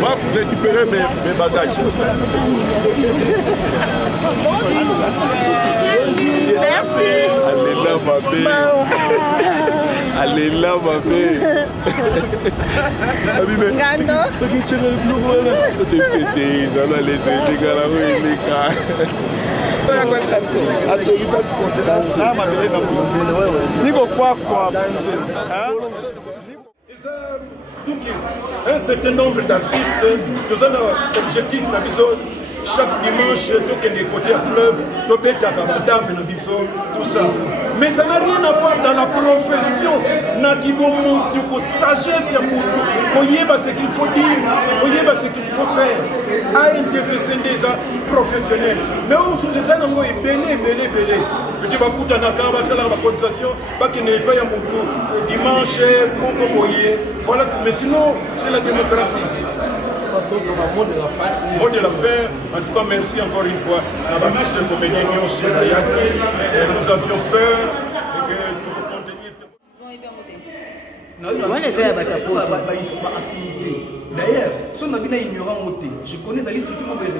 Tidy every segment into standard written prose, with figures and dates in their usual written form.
Moi, pour récupérer mes bagages. Merci. Allez là, ma fille. Allez là, ma fille. Gando. Un certain nombre d'artistes, nous avons l'objectif chaque dimanche, tout est côté à fleuve, tout est à Kabadam, tout ça. Mais ça n'a rien à voir dans la profession. Il faut sagesse, il faut ce qu'il faut dire, il faut ce qu'il faut faire. À interpréter déjà professionnel. Mais on se dit ça, on va belé. Tu vas écouter un accord, ça la cotisation, pas qu'il n'y ait pas un dimanche, voilà, mais sinon, c'est la démocratie. Mot de l'affaire, en tout cas merci encore une fois à la ministre de comédien nous avions peur que tout le contenu. D'ailleurs, si on a bien ignorant, je connais la liste qui m'a dit que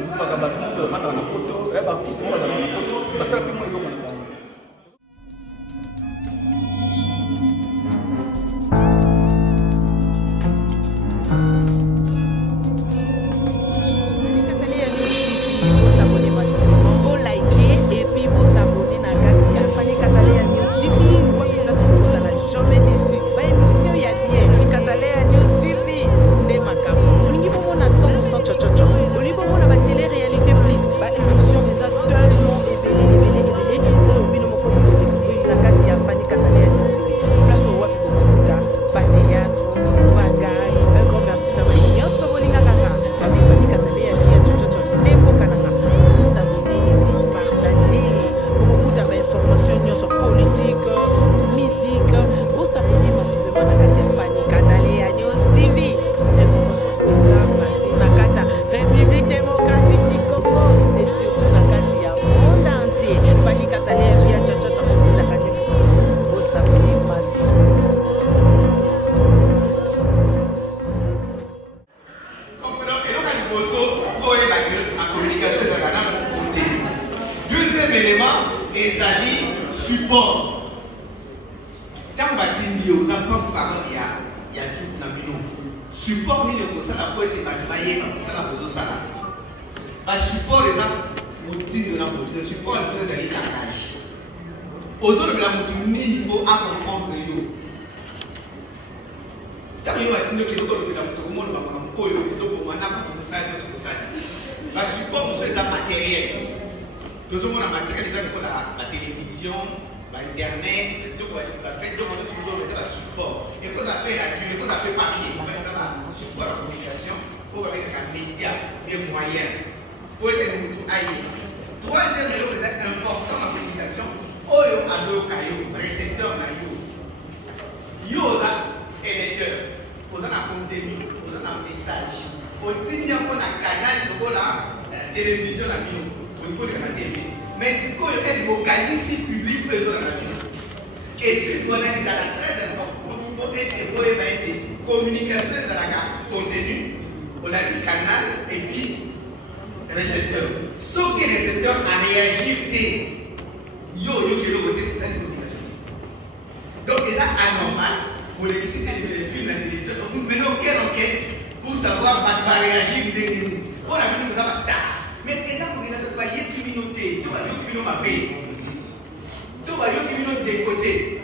support. Tant que tu as porte-parole, il y a tout dans le support, il y a ça pour être évalué, ça la pose ça. Le support, les gens, le support, c'est un attaquage. Aux autres, la moto niveau à comprendre. Tant que tu as dit que les autres, tout le monde va comprendre. Le support, c'est un matériel. Tout le monde a matériel, la télévision, Internet, tout va faire, tout le monde a support. Et qu'on a fait radio, qu'on a fait papier, on va dire ça, support à la communication, pour avec un média, des moyens, pour être un aïe. Troisième élément important dans la communication, Oyo Ado Kayo, récepteur Nayo. Yosa, électeur, on a un contenu, on a un message. Au Tindia, on a un canal, on a la télévision, au niveau de la télé. Mais c'est quoi est-ce que qualité public faisant la vie? Et tu dois analyser très important pour être communication et contenu, on a dit canal et puis récepteur. Sauf que le récepteur a réagi, yo qui est le côté de cette communication. Donc, c'est anormal pour l'électricité de films et la télévision. Vous menez aucune enquête pour savoir qui va réagir ou dénigrer. On a vu que nous avons star. Mais déjà, pour les gens, tu vas y être communauté, tu vas y être communauté, tu vas y être communauté des côtés.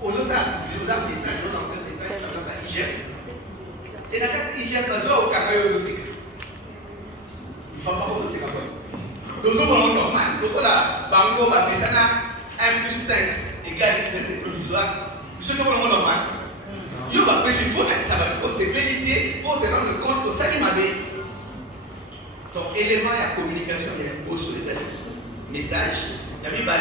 Aujourd'hui, je vous ai dit ça, je vous lance un message dans la IGF. Et dans la IGF, tu vas au Kakayo aussi. Il ne faut pas aussi Kakayo. Donc, nous sommes normal. Donc, là, Bango va faire ça 1 plus 5 égale liberté provisoire. Ce que nous sommes normal. Il va faire il faut que ça va pour se valider, pour se rendre compte que ça m'a dit. Donc, élément de la communication, il y a un beau sur les messages, il y a mis le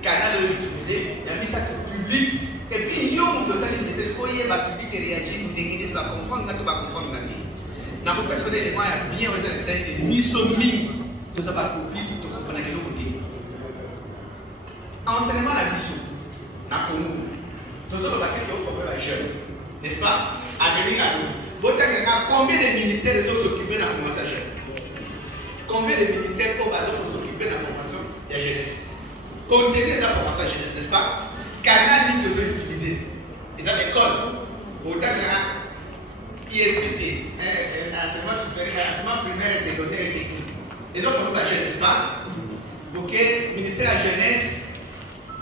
canal utilisé, il y a mis ça public, et puis il y a un message il faut y avoir public et réagir, déguider, va comprendre, on va comprendre la vie. Dans le cas où les gens ont bien organisé, ni sommi, tout ça va copier, tout ça va quel côté. Enseignement à l'issue, à Congo, tout ça va former les jeunes, n'est-ce pas? À venir à nous. Combien de ministères sont s'occuper de la formation jeune? Combien de ministères sont s'occuper de la formation de la jeunesse? Compte tenu de la formation jeunesse, n'est-ce pas? Canal ligne que vous utilisez. Ils ont l'école, autant que ISPT, enseignement supérieur, enseignement primaire et secondaire et technique. Ils ont formé la jeune, n'est-ce pas? Ok, ministère de la jeunesse,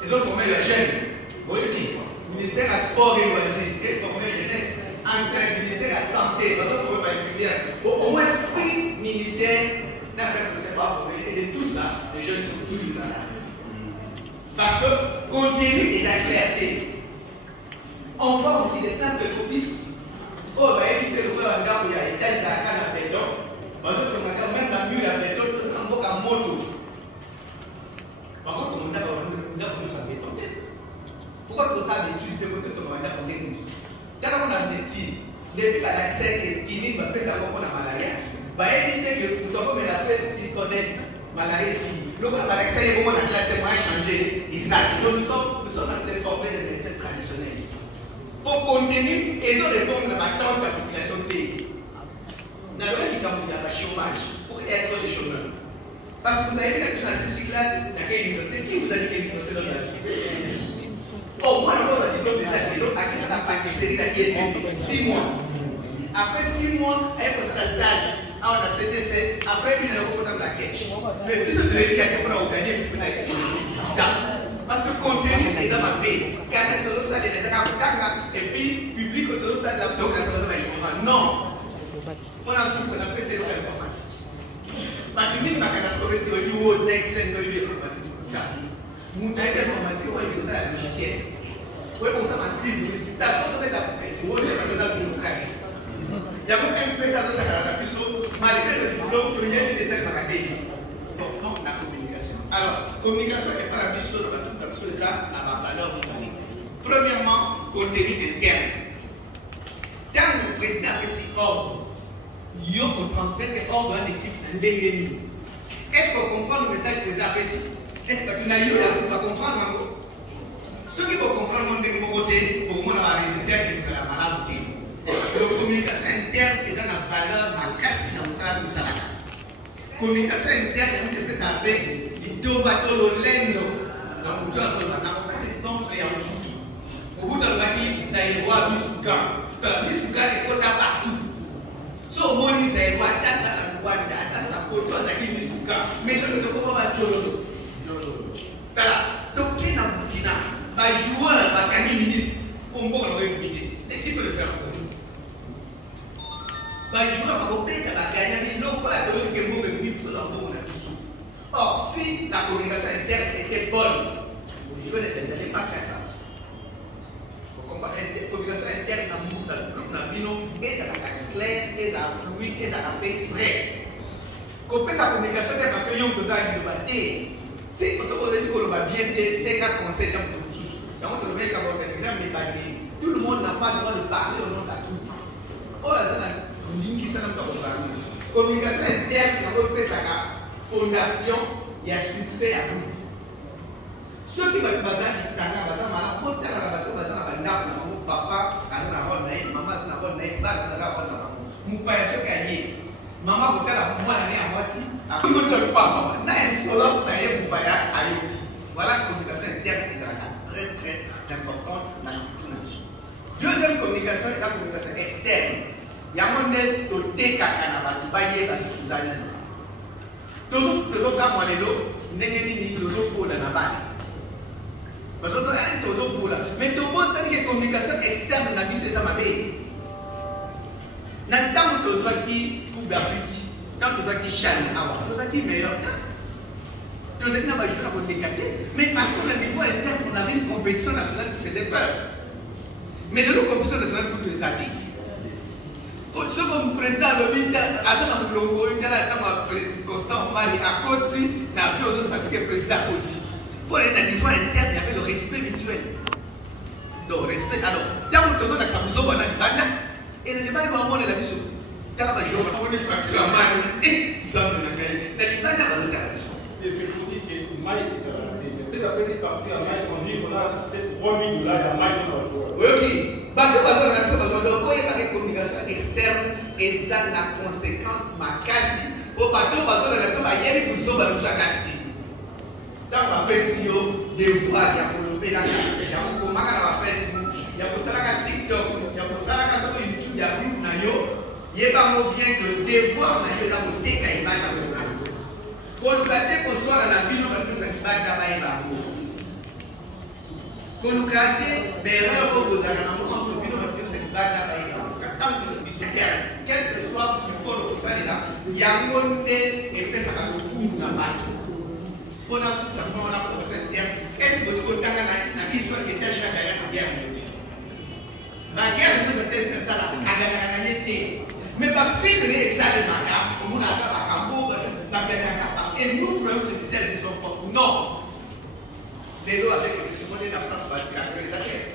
ils ont formé la jeune. Vous voyez dire, ministère à sport et loisirs, ils ont formé la jeunesse. Enseignement, ministère de la santé, ils ont formé la infirmière. Au moins 6 ministères d'affaires sociales pour formé. Et tout ça, les jeunes sont toujours là. Parce que, compte tenu des clartés, on forme aussi des simples copistes. Oh, bah, il s'est levé un gars où il y a étage à la canne à béton. Même la mur à béton, tout ça, on va moto. Par contre, on a un béton. Pourquoi tout ça d'études, pour tout le monde a des choses? Quand on a une médecine, depuis qu'elle a accès et qu'il va faire ça pour la malaria, bah, il dit que vous avez la fait si vous avez malaria ici. Donc, la malaria, comment la classe a changé. Exact. Donc, nous sommes en train de former des médecins traditionnels. Pour contenir, ils ont répondu à ma tante de la population du pays. Dans le cas où il y a pas de chômage, pour être des chômeurs. Parce que vous avez vu la question à 6 classes, dans quelle université? Qui vous a dit quelle université dans la vie? Oh, moi, on a dit comme l'État, à qui ça n'a pas été série dans l'INP 6 mois. Après 6 mois, elle a un stage, on a CTC, après une année, on a la catch. Mais tout ce que tu as dit, on a gagné, il faut aller. Parce que compte tenu des hommes à paix, quand on a ça, les gens et puis public, on a ça, donc on a non. On a souvent ça, c'est l'informatique. Parce que nous, catastrophe, c'est le niveau d'excès de l'informatique. Nous avons l'informatique, on a ça à logiciel. Oui, pour ça, on a dit, la faute de la démocratie. Il y a aucun personne dans sa puisque malgré le diplôme, il y a des essais académiques. Donc, la communication. Alors, communication est par la mission de la chose à ma valeur mondiale. Premièrement, contenu interne. Quand le président fait si ordre, il faut transmettre l'ordre à l'équipe d'ingénierie. Est-ce qu'on comprend le message que le président fait si? Est-ce que nous va comprendre encore? Ceux qui vont comprendre mon côté, pour moi, la résultat, c'est la maladie. La communication interne est une valeur ma casse dans ça, nous ça. Communication interne, on peut s'appeler l'ito bateau lendo. Donc, nous avons passé 100 frères en tout. Au bout d'un baki, ça y est, voir Misuka. Misuka est quota partout. So, Moni, ça y est, voir Tata, ça nous voit, Tata, Koto, ça y est, Misuka. Mais je ne peux pas voir Jolo. Voilà. Donc, qui est dans le Burkina? Un joueur, un gagné ministre, pour moi, on va éviter. Et qui peut le faire aujourd'hui? Un joueur européen qui va gagner, il n'a pas de que vous me dites tout dans le monde. Or, si la communication interne était bonne, je ne vais pas faire ça. Vous comprenez? La communication interne dans le monde, dans le groupe, dans le binôme, et ça va être clair, et ça va être fluide, et ça va être vrai. Comprenez sa communication interne parce que vous avez besoin de bâtir. Si vous avez dit qu'on va bien faire, c'est un conseil dans le tout le monde n'a pas le droit de parler au nom de tout. Oh, communication interne, on fait sa fondation, il y a succès à vous. Ceux qui vont baser à Isanga, maman, papa, maman, vous faites la moitié à moi aussi. Voilà la communication interne qui est très importante dans tout là-dessus. Deuxième communication, c'est la communication externe. Il y a un modèle de T-Kakana qui va y aller dans les années. Toujours ça, moi, les lots, n'est toujours pour la navale. Parce que c'est toujours pour la. Mais tout le monde sait que la communication externe dans la vie, c'est ça ma vie. Tant que toi qui coupe d'Afrique, tant que toi qui chante, tant que toi qui meilleur temps. Nous étions dans le pour décaler, mais parce que le niveau interne, on avait une compétition nationale qui faisait peur. Mais de nos compétitions nationales pour les années. Ce comme le président de l'Obinta, à ce moment-là, il y a un constant mari à Koti, il y a un senti que le président Koti. Pour les niveau interne, il y avait le respect mutuel. Donc, respect. Alors, dans le Et le débat de maman de la mission. T'as pas joué, on est fracturé en main. Et ça me l'a fait. La débat de la mission. Et puis, vous dites que Maï est à la télé. Peut-être la petite partie à Maï, on dit qu'on a acheté 3 000 $ à Maï dans la journée. Oui, ok. Parce que il y a des communications externes et ça a des conséquences marquées. Au bateau, parce que la nation a été pour sauver la quantité. Dans la PSIO, des voix, il y a pour le pédage, il y a pour comment on va Facebook, il y a pour ça la TikTok, il y a pour ça la YouTube, il y a pour Nayo. Il y a pas bien que des voix, on a eu la beauté qu'à image à vous. Pour nous gâter qu'on soit dans la ville, on va nous faire pas d'abord. Pour nous gâter, mais rien pour vous avoir un moment entre ville, on va nous faire pas d'abord. Quand vous discutez, quel que soit le support de ça, il y a un monté et fait ça à beaucoup dans la base. On a tout simplement là pour faire terre. Est-ce que vous avez l'histoire qui était déjà derrière la guerre? La guerre nous a fait ça là, à la réalité. Mais pas finir ça de ma carte, comme on a fait à Cambo, et nous prenons le système de son propre. Non! Les lois avec le monde de la France va être les affaires.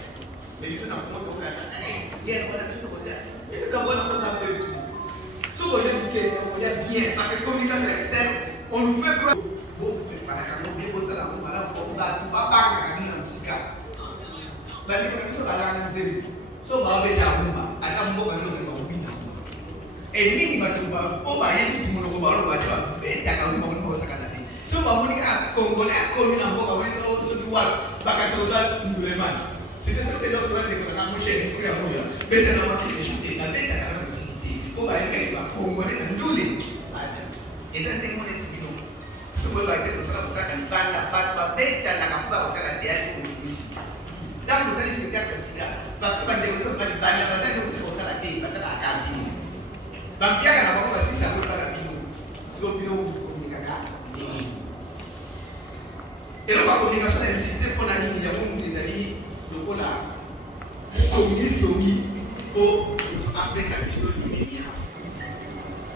Mais ils sont dans le monde de la France. Guerre, on a tout le monde. Et nous avons la France un peu. Ce qu'on a bien, parce que communication externe, on nous fait croire. Et ni batumba o ba yen tumu no ba ro ba jwa be ta ka mo no sakana ni so ba mo ni a congolais ko ni na mboka we no so di wa ba ka so za ndulema c'était ce que l'autre fois de na mo chez ni ya mo ya be ta na mo ki chuté na be ta ka na ti o ba yen ka ba congolais na ndule et ça c'est mon esprit so mo ba te ko sala ko sakana ba na ba be ta na ka ba ka la dia ko ni dans vous allez spectacle sida parce que ba de ko ba na ba za ko sala te ba ta ka ni Bambiaga na bako basi sa zola la bino. Siko bino communication. Et la communication est système pour la ligne de mon des amis de Kola. Communication pour après sa mission immédiate.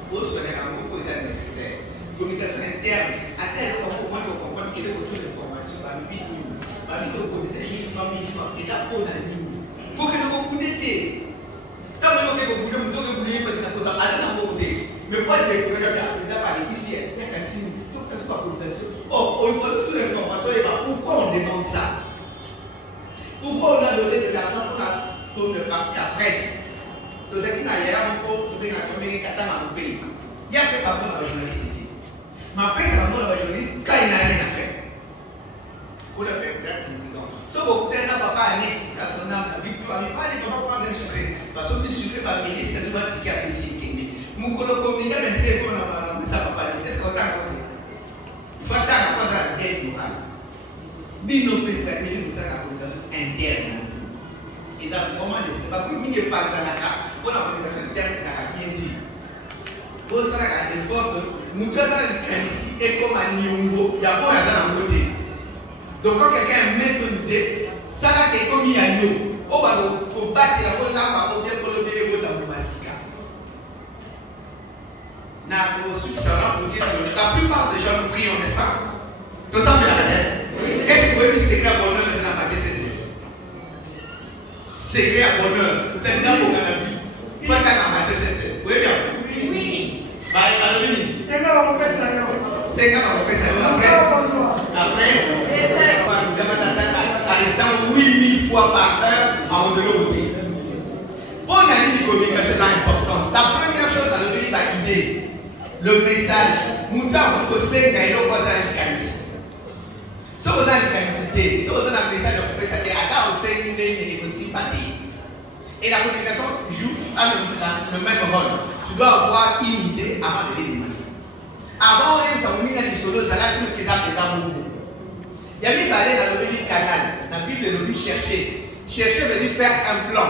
Pour ce que les nécessaire. Communication interne. À tel point pour moi de comprendre qu'il y a autour de formation par 8 lignes. Par 8 lignes, pour les amis, et ça pour la ligne. Pour que nous comprenions. Quand on est au bout de mon tour, vous voulez passer la chose à la côté. Mais pour être découvert, il n'y a pas ici, il y a qu'un signe, tout ce qu'on a. Or, on voit toute l'information, et pourquoi on demande ça? Pourquoi on a donné de l'argent pour le parti à presse? Nous avons dit qu'il y a encore, nous avons dit qu'il y a un pays. Il y a fait ça pour la journaliste. Mais après, ça va pour la journaliste quand il n'a rien à faire. Pour le faire, c'est évident. Sauf que peut-être n'a pas allé à son âme, la victoire, il pas allé comment prendre un secret. Parce que le secret va venir, c'est le droit de ticket à ici. Mon collègue communique avec le téléphone, ça va pas aller. Est-ce qu'on t'a compté? Il faut attendre quoi ça la tête morale. Bino peut stratégie pour ça la communication interne. Et ça vraiment c'est pas comme il n'y a pas de ça pour la communication interne, ça a bien dit. Pour ça la effort de nous donner ici et comme un nyongo, il y a pas de côté. Donc quand quelqu'un met son idée, ça là qui est comme il y a yo, on va battre la bonne là pour bien pour le bébé dans le massacre. La plupart des gens nous prient, n'est-ce pas? Tout ça fait la tête. Est-ce que vous voyez le secret à bonheur dans la Matthieu 7:16? Secret à bonheur. Vous êtes dans la vie. Vous êtes dans la Matthieu 7:16. Vous voyez bien? Oui. Alors, c'est quand on fait ça. C'est quand on fait ça. Après, à l'instant 8000 fois par heure avant de l'autre. Pour une année de communication, c'est important. La première chose dans le pays d'idée, le message, nous avons posé un peu de qualité. Si vous avez une qualité, si vous avez un message, vous pouvez s'arrêter à aussi une sympathie. Et la communication joue le même rôle. Tu dois avoir une idée avant de l'éliminer. Avant, on a mis la solo, ça l'a sur les arbres. Il y a mis balai dans le pays canal. La Bible nous dit chercher. Chercher veut dire faire un plan,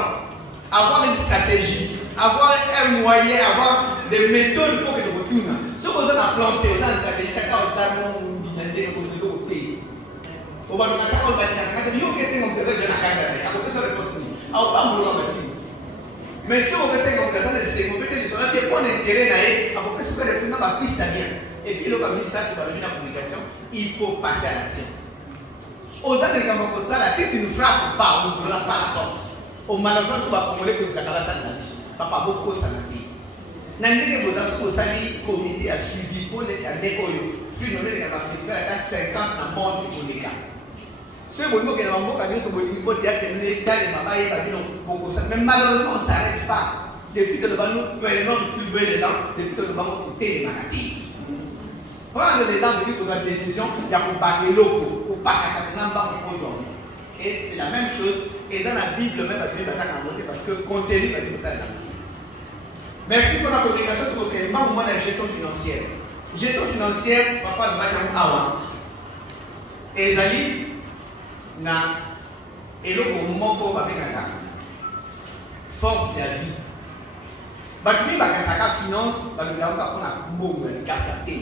avoir une stratégie, avoir un moyen, avoir des méthodes pour que tu retournes. Si vous avez planté, vous avez une stratégie, chacun a une dynamique de côté. On va nous dire qu'on va dire que nous sommes des gens qui mais si on veut 50 personnes, c'est qu'on peut dire que pour l'intérêt, à peu près, c'est que la piste bien. Et puis, le message qui va devenir la communication, il faut passer à l'action. Aux gens qui ont ça, si tu ne frappes pas, on ne pourra pas la porte. Au malheureusement, tu vas commander que tu vas faire ça dans la vie. papa beaucoup ça n'a pas. N'importe vous avez aussi comité à suivi pour les décoller. Puis nous les avons fait à 50 dans le monde pour les cas. Ce que nous avons fait, c'est que nous avons terminé les mamas et beaucoup ça. Mais malheureusement, ça n'arrête pas. Depuis que nous avons plus de dedans, depuis que nous avons coûté les maladies. Prendre les dents depuis que nous avons une décision, il y a pour parler locaux, pour pas qu'à et c'est la même chose. Et dans la Bible, même à Dieu, parce que contenu va dire ça là. Merci pour la communication de votre élément au moment de la gestion financière. Gestion financière, papa ne va pas avoir. Et Zali, na, et le moment pour avec un gars. Force à vie. Bakumi bakasaka finance, bakumi bakuna on a beaucoup de gasate.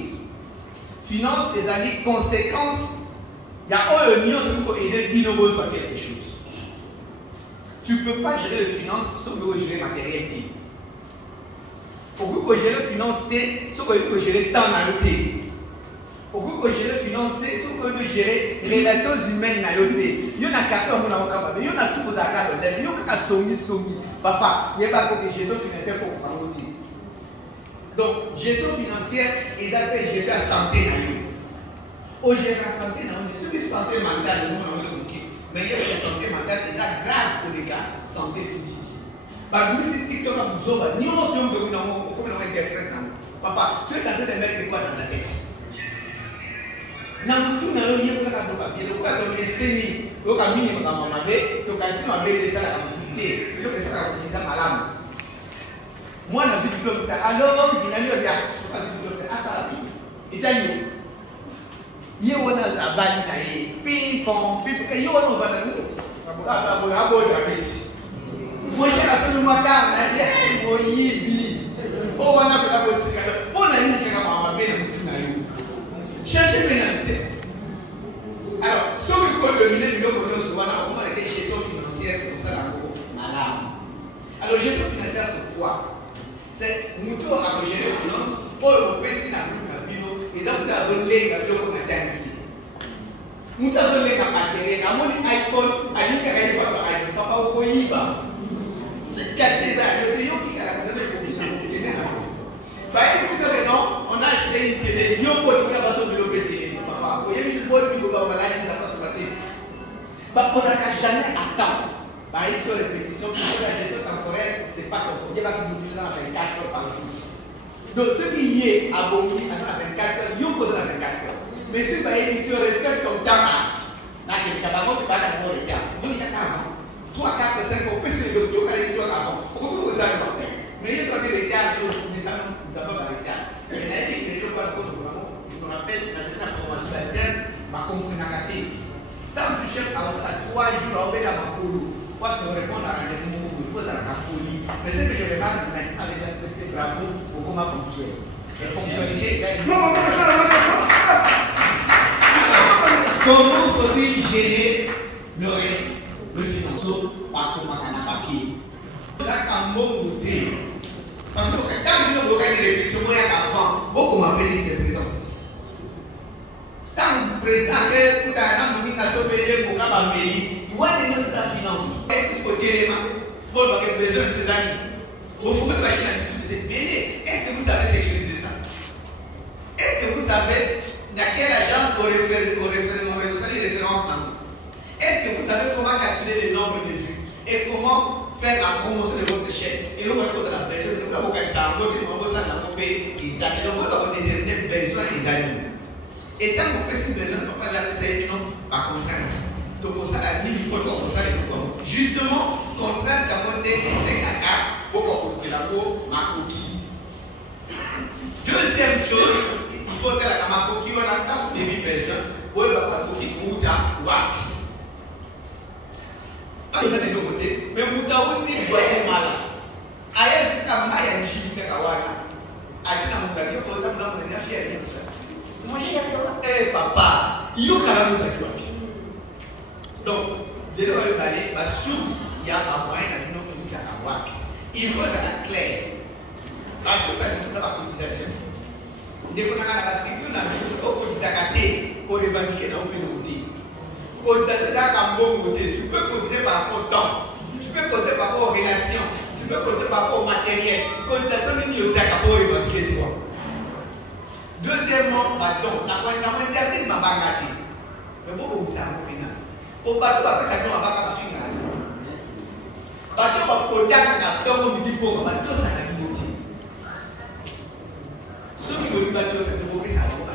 Finance, les années conséquences. Il y a un million pour aider Binobo à quelque chose. Tu ne peux pas gérer les finances sans gérer le matériel. Pour que gérer les finances, il faut gérer le temps dans le pays. Pour que gérer les finances, il faut gérer les relations humaines dans le pays. Il y a un café à mon avocat, il y a un tout aux accords, il y a un songi. Papa, il n'y a pas de gestion financière pour vous. Donc, gestion financière, ils appellent gestion à santé dans le pays. Au gérer la santé, ceux qui sont santé mentale, nous avons le mais il y a la santé mentale, c'est grave pour les cas santé physique. Par exemple, si TikTok a besoin, nous sommes comme on interprète. Papa, tu es en train de mettre quoi dans la tête? Dans tout le monde, il y a un papier, il y a un décennie, il y a un minimum dans ma bébé, il y a un bébé de ça à la communauté, il y a un bébé de ça à la communauté malade. Moi, je suis diplôme, alors, il y a un diplôme, ah, ça, il y a un il y a un bali ping pong, il y a un bali. Moi, j'ai la seule fois il y a un yibi. Oh, on a fait la boutique. On a mis les gars à bien. Cherchez bien. Alors, ce que vous dominez, nous connaissons souvent, on a des gestions financières, c'est pour ça qu'on alors, gestion financière, c'est quoi? C'est nous devons gérer les finances pour le pays dans le ils ont les gars qui ont atteint. Nous avons les gars matériels. À mon iPhone, à l'ICA, il va faire iPhone. Papa, au Koyiba. C'est 4 des années. Il y a qui a la semaine pour non, on a acheté une télé. Il y a un peu de cabasso de l'obéité. Papa, il y a une bonne vidéo dans la liste, ça passe sur la télé. On n'a jamais attendre. Par exemple, répétition, pour la gestion temporaire, c'est pas comme il y a pas qui nous disent 24 heures par jour. Donc, ce qui y est aboli à 24 heures, il y a posé à 24 heures. Mais si tu respectes ton temps, là, il y a un peu de temps. Donc, il y a 3, 4, 5, on peut se dire que tu as avant. Pourquoi vous avez mais il y a des retard, nous n'avons pas de retard. Mais là, il y a des choses qui nous rappellent la formation interne, ma compréhension. Quand tu cherches à 3 jours, on va dans ma polo. Quoi que répondre à un rendez-vous, il faut dans la folie. Mais ce que je remarque maintenant avec la société bravo pour comment fonctionne. Comment faut-il gérer le financier parce qu'on a un papier? Là, quand on côté, parce que quand nous avons des répétitions, il y a avant, beaucoup m'appellent ces présences. Quand le président est pour un communication payée pour un pays, il voit des choses à financer. Est-ce que vous avez besoin de ces amis? Vous pouvez pas utiliser. Est-ce que vous savez sécuriser ça? Est-ce que vous savez dans quelle agence vous référez les références dans vous? Est-ce que vous savez comment calculer le nombre de vues et comment faire la promotion de votre chaîne? Et nous, on a besoin de la boca de ça, on a besoin de la boca des amis. Donc, vous avez déterminé besoin des amis. Et tant qu'on fait ce besoin, on ne peut pas faire ça par contrainte. Donc, on a dit qu'il faut qu'on fasse les choses. Justement, contrainte, ça monte des 5 à 4 pour qu'on ait la ma coquille. Deuxième chose, il faut que la coquille, on a tant de personnes pour la coquille ou ta wapi. Vous avez deux côtés, mais vous avez aussi vous êtes malade. Ailleurs, vous avez mal à une chimie de Kawana. Atina Mugaki, vous avez un fier de ça. Mon cher, papa, il y a un caractère de la vie. Donc, dès lors que vous allez, la source, il y a un moyen de nous dire à Kawana. Il faut être clair. La source, c'est la cotisation. Dès qu'on a la structure, on a mis au cotisation pour revendiquer dans le pays. Cotisation, c'est un bon côté. Tu peux cotiser par rapport au temps, tu peux cotiser par rapport aux relations, tu peux cotiser par rapport au matériel. bâton. La coïncidence interdite m'a bagati. Mais beaucoup de ça, au final. Au bateau, après ça, on va pas faire un bateau, va poter un carton, on dit pour un bateau, ça n'a pas de ceux qui veulent bateau, c'est pour que ça va.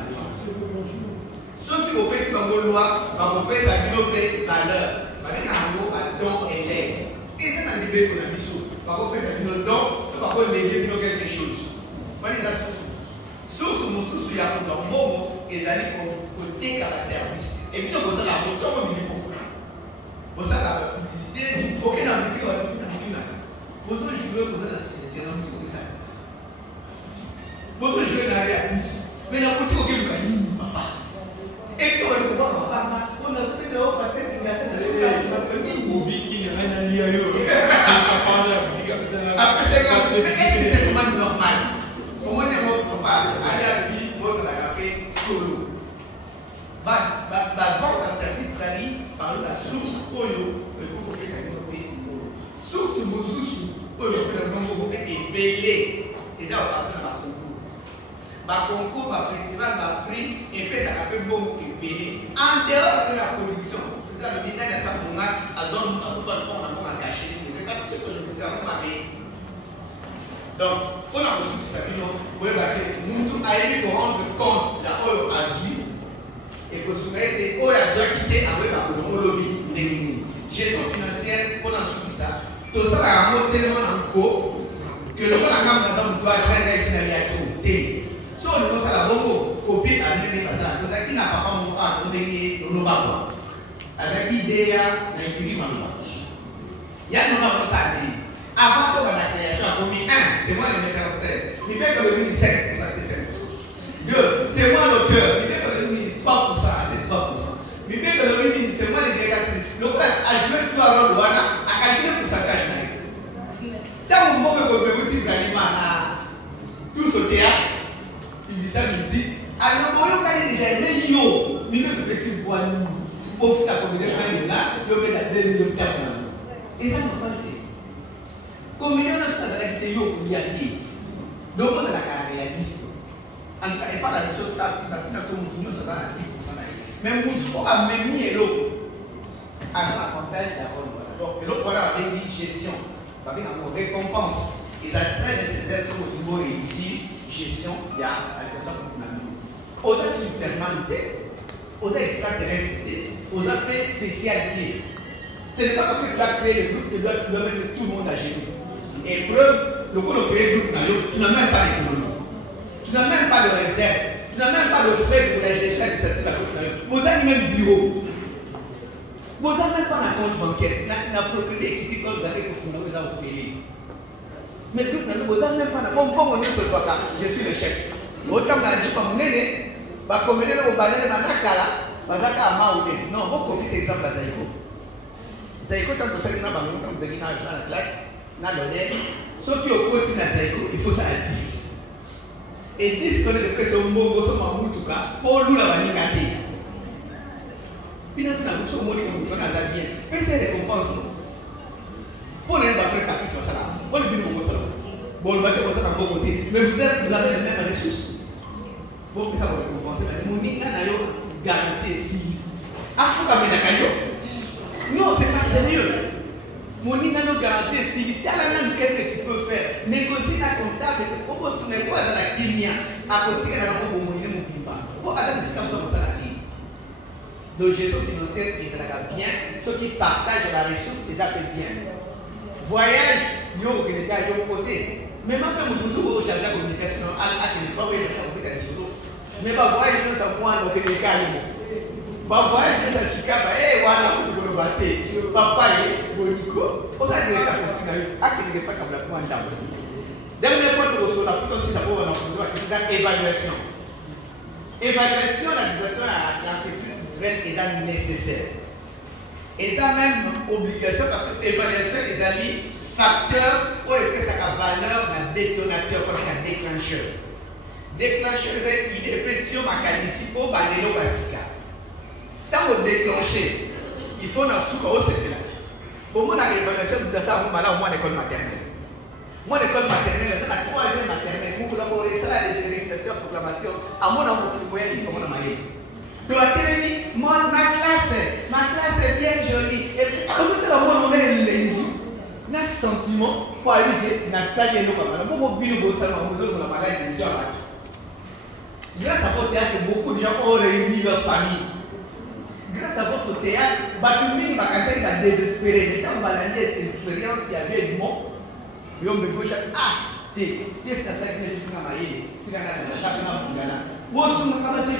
Ceux qui vont faire ce qu'on loi, vont faire sa vie valeur. Avec un mot à don et l'aide. Et c'est un débat qu'on a mis sur. Par contre, ça dit non, par contre, les gens quelque chose. Voilà les sources. Source, mon source, il y a un bon et d'aller côté à la service. Et puis, on a la moto, on dit pourquoi. Vous avez la publicité, aucun habitude, on va faire une habitude. Vous avez joué, vous avez la sécurité, on dit que ça. Vous avez joué dans la plus. Mais la boutique, auquel vous gagnez, papa. Et puis, on va le voir, papa. On a fait de haut parce que c'est la scène de après, c'est comme, mais est-ce que c'est vraiment normal? Comment on va aller à lui, moi, ça va appeler solo. Vendre un service d'amis par la source Oyo, le groupe qui s'est développé. Source Moussousou, Oyo, le groupe est belé. Et ça, on va partir dans ma concours, ma festival, ma prix, et fait ça fait bon et belé. En dehors de la production, le ministère de sa pomade a donné un souvent un caché. Parce que le ministère m'a payé. Donc, on a reçu ça, nous avons pour rendre compte de la Oyo Azui et pour soumettre Oyo Azui quitté avec la lobby technique. Gestion financière, on a suivi ça. Tout ça a monté tellement en cours que le roi a doit être aléatoire. So, le roi a beaucoup copié à l'année passée. Tout ça qui n'a pas mon frère, on est au Novembre. Avec l'idée à l'incurie maman. Il y a un nom ça. Avant de la création, on a mis 1, c'est moi le metteur en scène. Il fait que le 5%, c'est 5%. 2, c'est moi l'auteur. Il fait que le 3%, c'est 3%. Il fait que le c'est moi le directeur. Le gars a joué tout à l'heure, à calculer le pourcentage. Tant que vous pouvez vous dire tout ce théâtre, il dit ça, il dit, alors vous avez déjà les yo, il veut que vous voyez pour faire la communauté là, il veut la 2 millions de temps. Et ça m'a pas dit. Comme il y a un instant de la vidéo pour y aller, donc on a la réaliste. En tout cas, il parle de choses qui nous sont dans la 10%. Mais nous faut amener l'eau à l'avantage de la bonne voie. Donc, l'autre voilà avait dit gestion, avec une récompense. Ils sont très nécessaires au niveau ici, gestion, il y a la personne qui m'a mis. Aux supplémentaires, aux extraterrestres, aux affaires spécialités. Ce n'est pas parce que tu as créé le groupe que tu dois mettre tout le monde à gérer. Et preuve, le coup de créer le groupe, tu n'as même pas d'économie. Tu n'as même pas de réserve. Tu n'as même pas de frais pour la gestion de cette situation. Vous avez même bureau. Vous n'avez même pas un compte bancaire. La propriété qui dit que vous avez que vous avez fait. Mais vous n'avez même pas un compte bancaire. Je suis le chef. Autant que je dis comme vous n'avez pas comme vous n'avez pas non, vous copiez l'exemple à Zaïko. Zaïko, tant que vous avez dans la classe, ceux qui ont continué à Zaïko, il faut ça à 10. Et 10 qu'on est de pression, pour nous la vanille. Finalement, nous sommes bien. Mais c'est récompense. Pour les faire partie sur ça, pour les bien au salon. Bon, le bateau, ça va côté. Mais vous avez les mêmes ressources. Pour que ça va récompenser. Mon nid n'a garanti ici. Ah, faut qu'on mette la caillou. Non, c'est pas sérieux. Mon nid n'a garanti ici. Qu'est-ce que tu peux faire? Négocier la comptable. Pourquoi ce n'est pas dans la Kenya? À côté de la mon pimpa. Pourquoi à la distance comme ça? Donc, gestion financière, ils regardent bien. Ceux qui partagent la ressource, ils appellent bien. Voyage, ils ont des gars de côté. Mais même quand vous vous chargez la communication, mais pas voyage, nous avons un autre cas. Pas voyage, nous avons Chicago, et voilà, vous pouvez battre. Papa, Bonico, on a des cas comme ça. Ah, qui n'est pas comme la pointe d'âme. Dernier point de ressources, la plutôt si ça peut c'est l'évaluation. Évaluation, la situation à l'entreprise. Et ça nécessaire. Et ça même obligation parce que l'évaluation des amis facteur ou est-ce que ça a valeur d'un détonateur comme un déclencheur. Déclencheur c'est une pression mécanique au balélo basica. Tant qu'on déclencher, il faut dans sous au là. Au moins la l'évaluation de ça on va là au moins l'école maternelle. Moi, l'école maternelle, c'est la troisième maternelle. Vous collaborez, c'est la récitation, proclamation. À mon amour, vous voyez, comment on a marié. Donc, ma classe est bien jolie. Et quand vous êtes dans mon moment, il y a un sentiment pour arriver dans sa vie. Grâce à votre théâtre, beaucoup de gens ont réuni leur famille. Grâce à votre théâtre, Batumini va désespérer. Mais quand on va lancer cette expérience, il y avait du monde. Et on me dit, qu'est-ce que ça fait que tu as marié? Tu as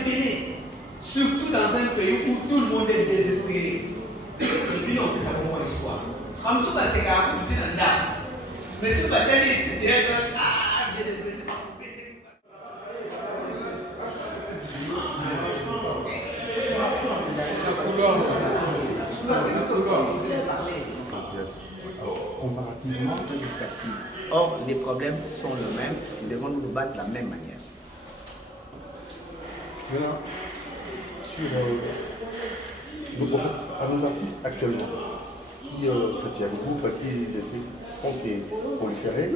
marié. Surtout dans un pays où tout le monde est désespéré. Et puis on peut savoir l'histoire. Comme ça, c'est qu'à côté d'un dame. Mais si vous avez dit, c'est comparativement législative. Or, les problèmes sont les mêmes, nous devons nous battre de la même manière. Maintenant, sur nos artistes actuellement, qui a un groupe qui font des proliférer,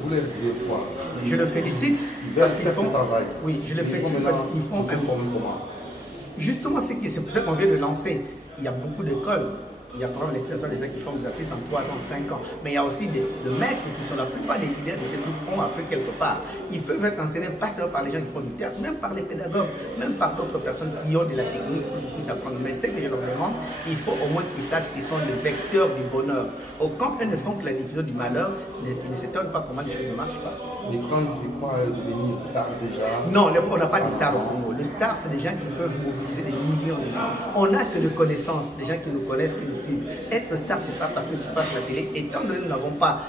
vous les voir. Je le félicite parce qu'ils font travail. Oui, je le félicite parce qu'ils font un comment. Justement, c'est pour ça qu'on vient de lancer. Il y a beaucoup d'écoles. Il y a quand même l'expérience des gens qui font des artistes en 3 ans, 5 ans. Mais il y a aussi des maîtres qui sont la plupart des leaders de ces groupes ont appris quelque part. Ils peuvent être enseignés pas seulement par les gens qui font du théâtre, même par les pédagogues, même par d'autres personnes qui ont de la technique, qui puissent apprendre. Mais c'est que je leur demande, il faut au moins qu'ils sachent qu'ils sont les vecteurs du bonheur. Au quand elles ne font que la diffusion du malheur, ils ne s'étonnent pas comment les choses ne marchent pas. Et quand c'est quoi les stars déjà? Non, on n'a pas de stars au Congo. Les stars, c'est des gens qui peuvent mobiliser des millions de gens. On n'a que de connaissances, des gens qui nous connaissent, qui nous suivent. Être star, c'est pas parce que tu passes la télé. Étant donné que nous n'avons pas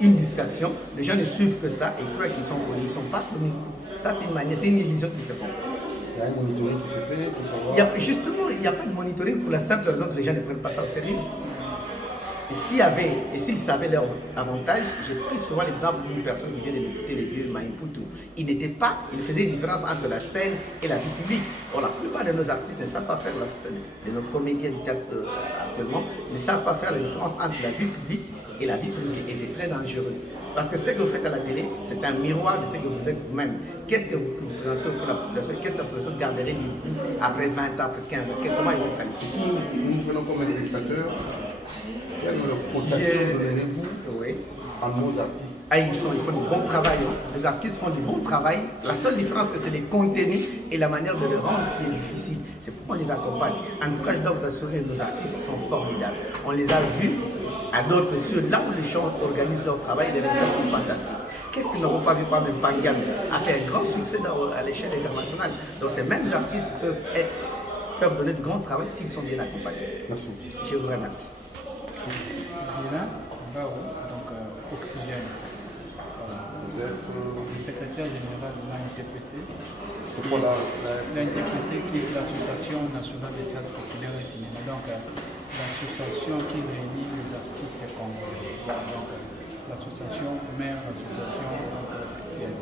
une distraction, les gens ne suivent que ça et croient qu'ils sont connus. Ils ne sont pas connus. Ça, c'est une manière, c'est une illusion qui se font. Il y a un monitoring qui se fait pour savoir. Justement, il n'y a pas de monitoring pour la simple raison que les gens ne prennent pas ça au sérieux. Et s'ils savaient leur avantage, j'ai pris souvent l'exemple d'une personne qui vient de m'écouter, les vieux Maïmpoutou. Il faisait une différence entre la scène et la vie publique. Or, la plupart de nos artistes ne savent pas faire la scène, de nos comédiens du théâtre actuellement, ne savent pas faire la différence entre la vie publique et la vie privée. Et c'est très dangereux. Parce que ce que vous faites à la télé, c'est un miroir de ce que vous êtes vous-même. Qu'est-ce que vous présentez pour la population? Qu'est-ce que la population garderait de vous après 20 ans, après 15 ans? Comment ils vont qualifier? Nous prenons comme législateur. Quelle cotation donnez-vous à nos artistes? Ils font du bon travail. Les artistes font du bon travail. La seule différence, c'est les contenus et la manière de les rendre qui est difficile. C'est pourquoi on les accompagne. En tout cas, je dois vous assurer que nos artistes sont formidables. On les a vus à d'autres cieux, là où les gens organisent leur travail, les résultats sont fantastiques. Qu'est-ce qu'ils n'auront pas vu par même Pangam a fait un grand succès à l'échelle internationale. Donc ces mêmes artistes peuvent donner de grands travail s'ils sont bien accompagnés. Merci. Je vous remercie. Donc Oxygène. Vous êtes le secrétaire général de l'ANTPC. C'est quoi l'ANTPC qui est l'Association nationale des théâtres populaires et cinéma. Donc l'association qui réunit les artistes congolais. Donc l'association mère, l'association officielle.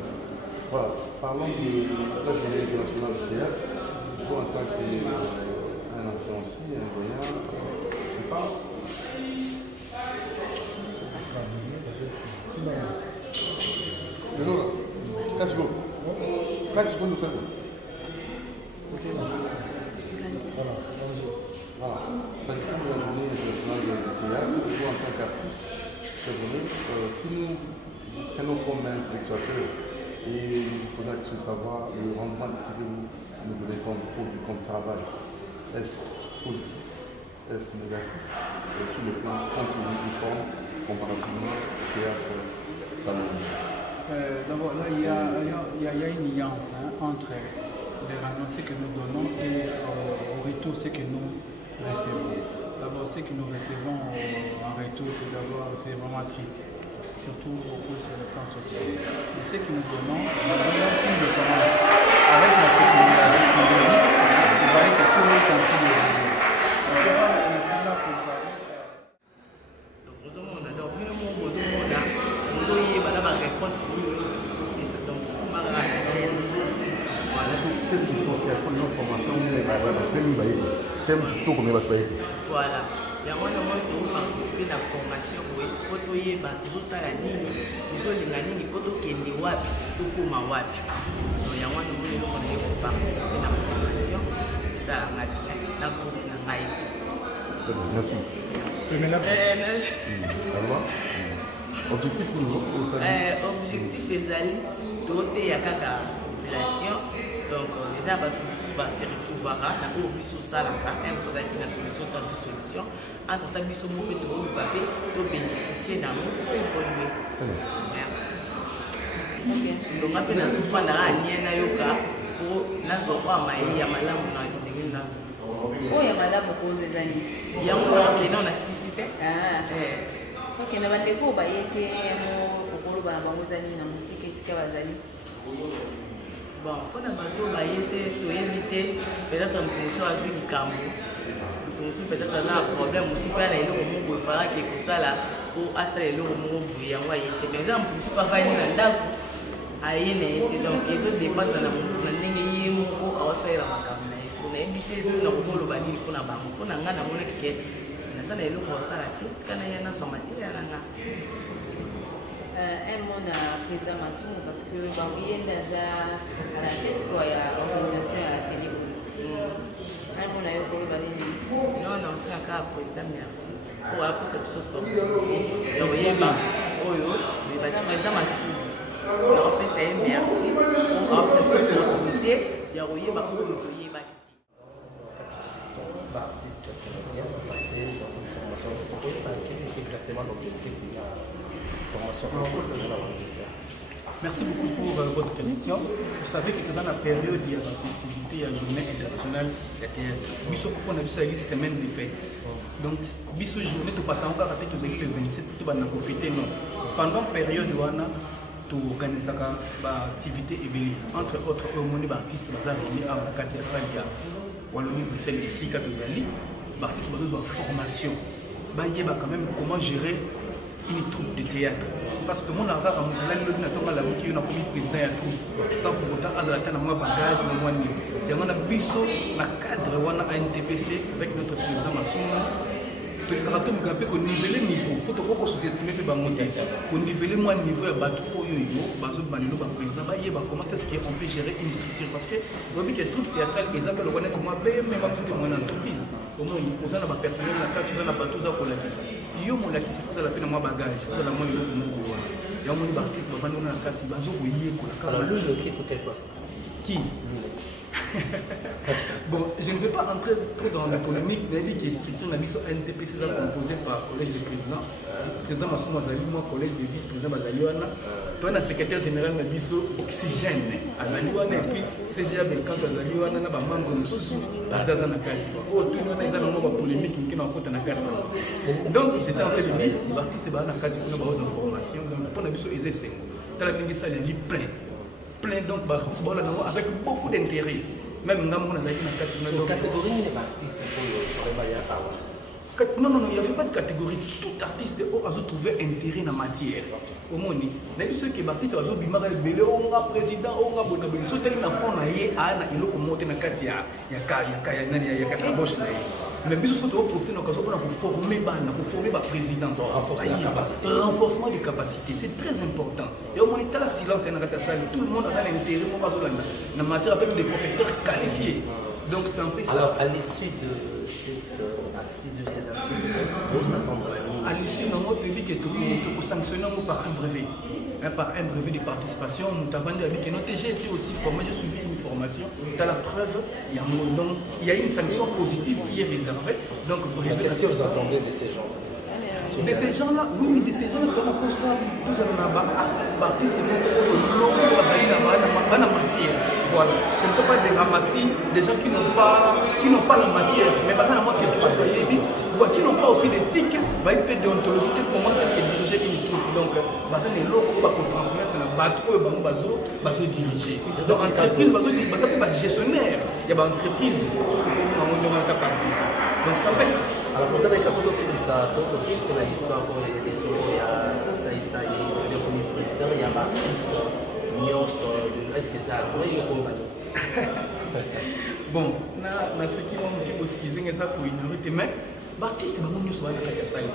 Voilà, parlons de la journée internationale du théâtre. Vous en tant qu'un ancien aussi, un voyant, je ne sais pas. Allora, 4 secondes. 4 secondes, nous sommes. Voilà. S'agissant de la journée internationale du théâtre, vous en tant qu'artiste, cette journée, si nous prenons comme un spectateur et il faudra que savoir le rendement de ce que nous donnons comme travail, est-ce positif, est-ce négatif, sur le plan contre-uniforme comparativement au théâtre salonnier? D'abord, là, il y a une nuance entre les rendements que nous donnons et au retour ce que nous recevons. D'abord, ce que nous recevons en retour, c'est vraiment triste, surtout sur le plan social. Mais ce que nous donnons, avec la technologie, vous voyez que tout est en train de Qu'est-ce qu'il faut faire pour une formation? Voilà. yango wana moi toparticipe na formation boye po toyeba tozosala nini tozolinga nini po tokende wapi tokóma wapi yango wana moi lelo naye koparticipe na formation esalanga na groupe na ngai. Merci. Objectif objectif ezali toteya kaka population donc eza bato mosusu base retrouvera na oyo biso osalaka mosu azalaki na solution to de solution entre ta biso mo mpe tooluka mpe tobénéficie nango to évolue. Merci. ndonga mpe nazofandaka anie nayoka po nazwa oyo amaye ya malamu na esengeli nazo oyo ya malamu kozo ezali yango nakokende na sisi te okende bandeko bayeke mo okoloba na bango ezali na mosika esika bazali. Bon, mpona bato baye te toyebi te peut-être moto mosusu azwi likambo moto mosusu peut-être aza na problème mosusu mpe na eloko moko boye faraki ekosala po asala eloko moko boye yango aye te mais eza moto mosusu afandi na ndako aye na ye te donc ezodépendre na ndenge ye moko aosalela makambo na ye so nayebi te soki nakokoloba nini mpona bango mpona ngai namonaki ke naza na eloko osala te tika na ye nazwa mateya na nga. Un mot à président Massoum parce que Baouyen a la tête quoi, il y a l'organisation à la télé. Un mot à Yoko Balini. Non, non, c'est un cas président, merci. Pour avoir cette chose pour vous. Baouyen, Oyo, le président Massoum. On peut dire merci pour avoir cette opportunité. Il y a Oyo, Baouyen, Artiste canadien, passé dans une formation. Quel est exactement l'objectif de la formation? Merci beaucoup pour votre question. Vous savez que dans la période, il y a la festivité, il y a la journée internationale de la théâtre. Biso on a vu ça une semaine de fête. Donc, biso journée, tu passes encore à le 27, tu vas profiter. Non. Pendant la période, tu organises une activité éveillée. Entre autres, au monde d'artistes, tu vas arriver à Katia Salia. Wallonie, Bruxelles, ici, Katozali. L'artiste a besoin de formation. Il y a quand même comment gérer une troupe de théâtre. Parce que mon argent a montré que nous avons un président de la troupe. Sans pour autant, il y a un bagage, il y a un biseau, un cadre, un NTPC avec notre président Massouma. Pour niveler le niveau, pour que sous-estimer que pour niveler moins le niveau, comment est-ce qu'on peut gérer une structure. Parce que les troupes théâtrales, ils appellent honnêtement, même tout mon entreprise. Au moins, ils ont un personnel, tu as un bateau pour la liste. Il y a un la peine de bagage, il y a un artiste, qui bon, je ne vais pas entrer trop dans la polémique, mais il y a une structure NTPC composée par le collège du président, président Massoum Azali, moi collège du vice-président Azaliwana, toi le secrétaire général de Oxygène, Azaliwana, et puis CGA Belkan Azaliwana, na membre de tous, Azaza Nakati. Oh, tout le monde est dans la polémique qui est en côte Nakati. Donc, j'étais en train de dire, les artistes sont Nakati pour nos informations, pour nous aider, c'est ça, il y a plein donc avec beaucoup d'intérêt. Même dans mon catégorie d'artistes non, il n'y avait pas de catégorie. Tout artiste a trouvé intérêt dans la matière. Au monde, il y a ceux qui sont artistes, ils ont un président, ils ont un bonhomme. Ils sont tellement forts, ils ont mais bien sûr, on profiter pour former le président. Renforcement des capacités, c'est très important. Et au moment où la silence est dans la salle, tout le monde a l'intérêt en matière avec des professeurs qualifiés. Donc, alors, à l'issue de cette assise, vous attendez à l'issue de notre public est pour sanctionner par un brevet. Par un brevet de participation, nous avons dit que j'ai été aussi formé, j'ai suivi une formation. Dans la preuve, il y a une sanction positive qui est réservée. Donc, qu'est-ce que vous attendez de ces gens? De ces gens-là, oui, de ces gens-là, on a pour ça, tout ça, artistes qui ont la matière. Voilà. Ce ne sont pas des ramassis, des gens qui n'ont pas la matière, mais par exemple, qui n'ont pas aussi l'éthique, ils peuvent déontologie, comment est-ce qu'ils dirigent une troupe. Donc, les locaux vont transmettre le bateau, ils vont diriger. Donc, entreprise, ils vont gestionnaire. Il y a une entreprise qui donc, c'est un peu ça. Alors, vous avez capté aussi ça, donc, l'histoire pour les questions, il y a ça, il y a le premier président, il y a l'artiste. Est-ce que ça a bon, na ce qui m'a excusé ça pour une minute, mais Baptiste Bangonio soit dans la salle.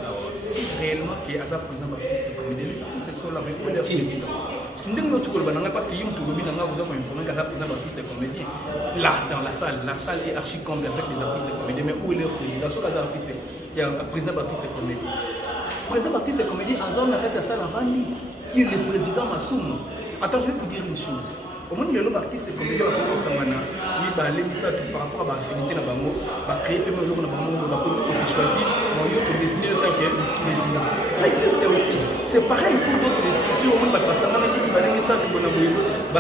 Si réellement qu'il y a un président Baptiste Comédie, c'est sur la même président. Parce qu'il y a un tour de vous avez informé qu'il y a un président Baptiste Comédie. Là, dans la salle est archi comble avec les artistes comédiens. Mais où est le président? Sur les artistes, il y a un président Baptiste Comédie. Le président Baptiste Comédie, en zone dans la salle avant lui, qui est le président Massoum. Attends, je vais vous dire une chose. Au moins, il y a l'artiste comédien qui par rapport à l'affinité de Bango, va créer un peu de Bango, va choisir pour désigner le temps qu'il est président. Ça existe aussi. C'est pareil pour d'autres structures. Au moins, va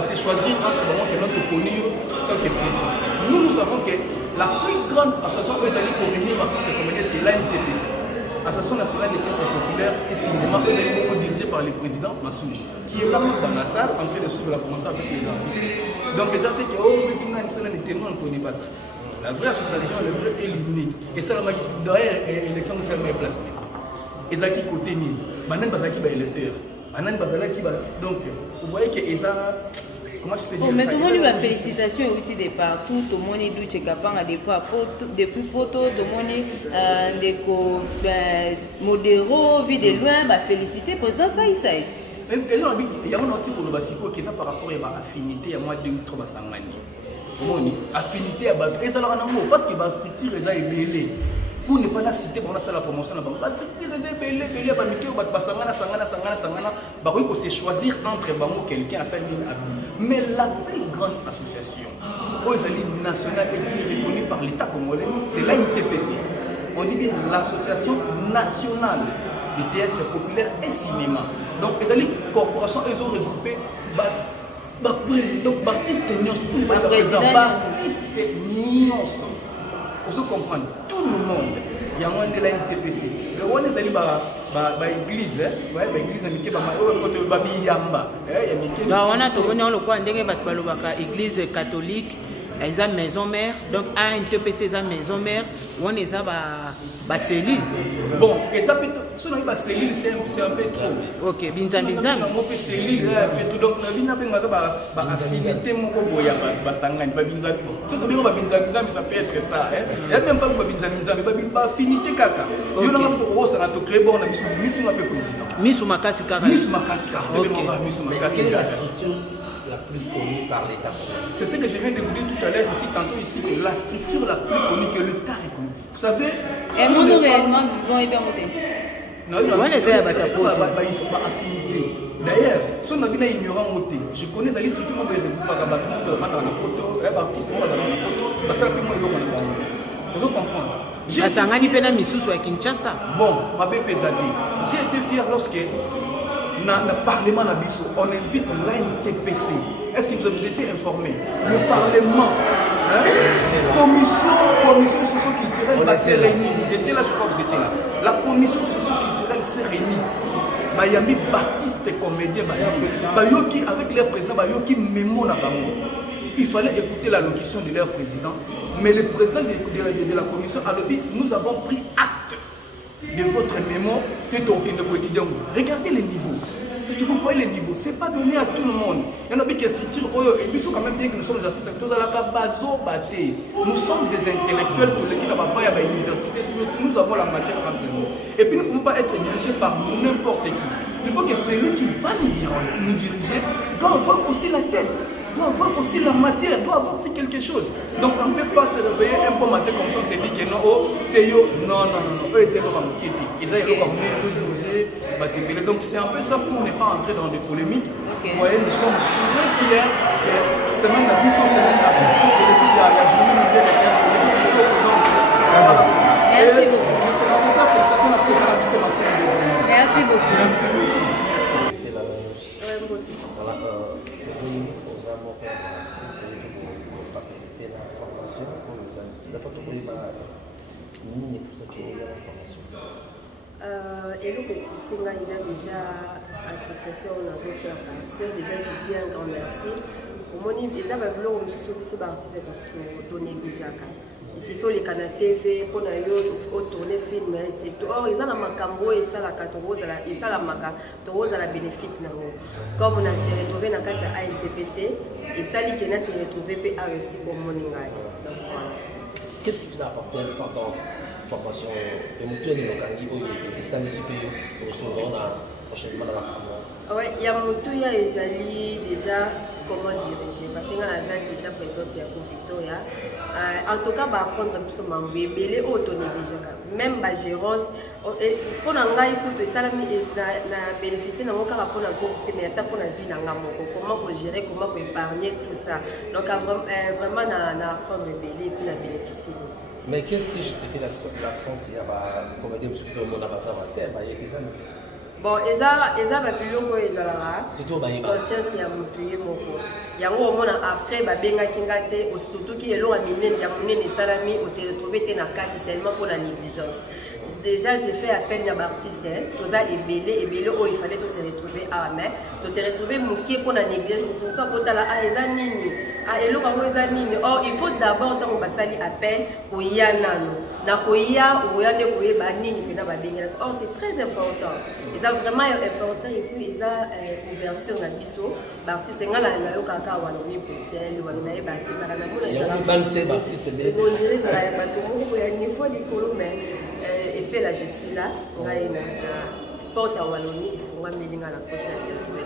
se choisir entre Bango et notre connu tant que président. Nous savons que la plus grande association que vous allez pour venir l'artiste comédien, c'est l'ANCPC. Association nationale des théâtres populaires et cinéma, dirigée par le président Massoum, qui est là dans la salle en train de suivre la formation avec les artistes. Donc les artistes qui ont des témoins, on ne connaît pas ça. La vraie association, le vrai est l'unique. Et ça, d'ailleurs, l'élection, c'est la même place. Et ça qui côté ni, Banan Bazaki va électeur. Banan Bazaki va. Donc, vous voyez que Eza. Bon, mais tout le monde dit félicitations au départ. Tout le monde dit que depuis photo, tout le monde dit modéro, vu de loin, féliciter président ça. Il y a un autre pour le basico qui est par rapport à l'affinité, il y a moins de 2 ou 3 sangani. Affinité à battre. Et ça leur a un mot parce que la structure est belée. Pour ne pas la citer pour la promotion, la structure est belée, belée, il faut se choisir entre quelqu'un à 5 000 habits. Mais la plus grande association, nationale et qui est reconnue par l'État congolais, c'est l'ANTPC. On dit bien l'association nationale du théâtre populaire et cinéma. Donc, les corporations, elles ont regroupé président Baptiste Nyos, Baptiste Nyos. Vous comprenez, tout le monde. Il y a moins de la NTPC. Mais on est allé à l'église, l'église a mis l'église catholique, ils ont maison mère, donc à NTPC, ils ont maison mère, on est à la cellule. Bon, et ça peut être, si on a une cellule, c'est un peu trop. Ok, binzam. Donc, on a une affinité, ça peut être ça. Il n'y a même pas de affinité. La plus connue par l'État. C'est ce que je viens de vous dire tout à l'heure aussi, tantôt ici, que la structure la plus connue que l'État est connue. Vous savez. Et nous réellement vivons et bien monter. Non, il faut affinité. D'ailleurs, si on a bien ignorant monter, je connais la liste de tout le monde qui est dans la photo, vous comprenez? J'ai été fier lorsque dans le Parlement, on invite l'ANTPC. Est-ce que vous avez été informés? Le Parlement, commission socio-culturelle s'est réunie. Vous étiez là, je crois que vous étiez là. La commission socio-culturelle s'est réunie. Miami Baptiste comédien, Bayoki avec leur président, Bayoki Memo na bango. Il fallait écouter la locution de leur président. Mais le président de la commission a dit, nous avons pris acte de votre mémo que ton quotidien. Regardez les niveaux. Parce que vous voyez les niveaux, ce n'est pas donné à tout le monde. Il y en a qui structure, et puis il faut quand même dire que nous sommes des artistes. Nous sommes des intellectuels pour lesquels on va pas à l'université. Nous avons la matière entre nous. Et puis nous ne pouvons pas être dirigés par n'importe qui. Il faut que celui qui va nous diriger doit avoir aussi la tête, doit avoir aussi la matière, doit avoir aussi quelque chose. Donc on ne peut pas se réveiller un peu matin comme ça, c'est dit que non, non, eux ils sont comme qui ils ont donc c'est un peu ça pour ne pas entrer dans des polémiques. Vous voyez, nous sommes très fiers que semaine à 10 semaine à 10 Merci beaucoup. C'est ça, félicitations à la Merci beaucoup. Participer à la formation, comme nous avons dit, pour ceux qui ont la formation. Et nous, c'est déjà association, on a fait partir. Déjà, je dis un grand merci. Au moins, déjà, il va falloir que nous puissions participer parce qu'on donne déjà. Il faut les canaux TV pour nous tourner film. Or, ils ont la macambo et ça la catorose, et ça la macatorose à la bénéfique. Comme on a s'est retrouvé dans le cadre de ANTPC, et ça, il s'est retrouvé à aussi pour Moninga. Qu'est-ce qui vous a apporté l'importance formation et mutuelle lokangi au sali supérieur au second prochainement dans la ouais, il y a Moutouya et Zali déjà comment diriger parce que dans la ZAC déjà présente il y a Victoria. En tout cas, va apprendre à nous membrer, belé autonomie déjà. Même la gérance, pour n'engager pour tout ça, na bénéficier d'un cas pour la groupe, mais attends pour la vie n'a comment pour gérer, comment pour épargner tout ça. Donc vraiment na apprendre belé pour la bénéficier. Mais qu'est-ce qui justifie l'absence? Il y a comme dire surtout le monde a passé à terre, il y a des amis. Bon, eza ba biloko ezalaka. Surtout ba yeba. Conscience ya mutu ye moko. Yango omona après ba benga kinga te o surtout ki eloko minene ya munene salami o se retrouver te na kati seulement pour la négligence. Déjà j'ai fait appel à l'artiste, toza ebele oh il fallait tous se retrouver à mais tous se retrouver muki pour la négligence pour ça pour la eza nini. Ah eloko ngo eza nini. Oh il faut d'abord tant basali appel ko ya nano. Na ko ya o ya de ko ba nini na ba benga. Oh c'est très important. C'est vraiment important et puis ils ont ouverture na biso l'artiste ngala na yo kaka wana ni Bruxelles wana na ba tezala na mona ya ni banse ba artiste be on dirait ça ya bato mo ya niveau likolo mais et fait là je suis là ngai na porte à Wallonie il faut melinga na porte la sécurité.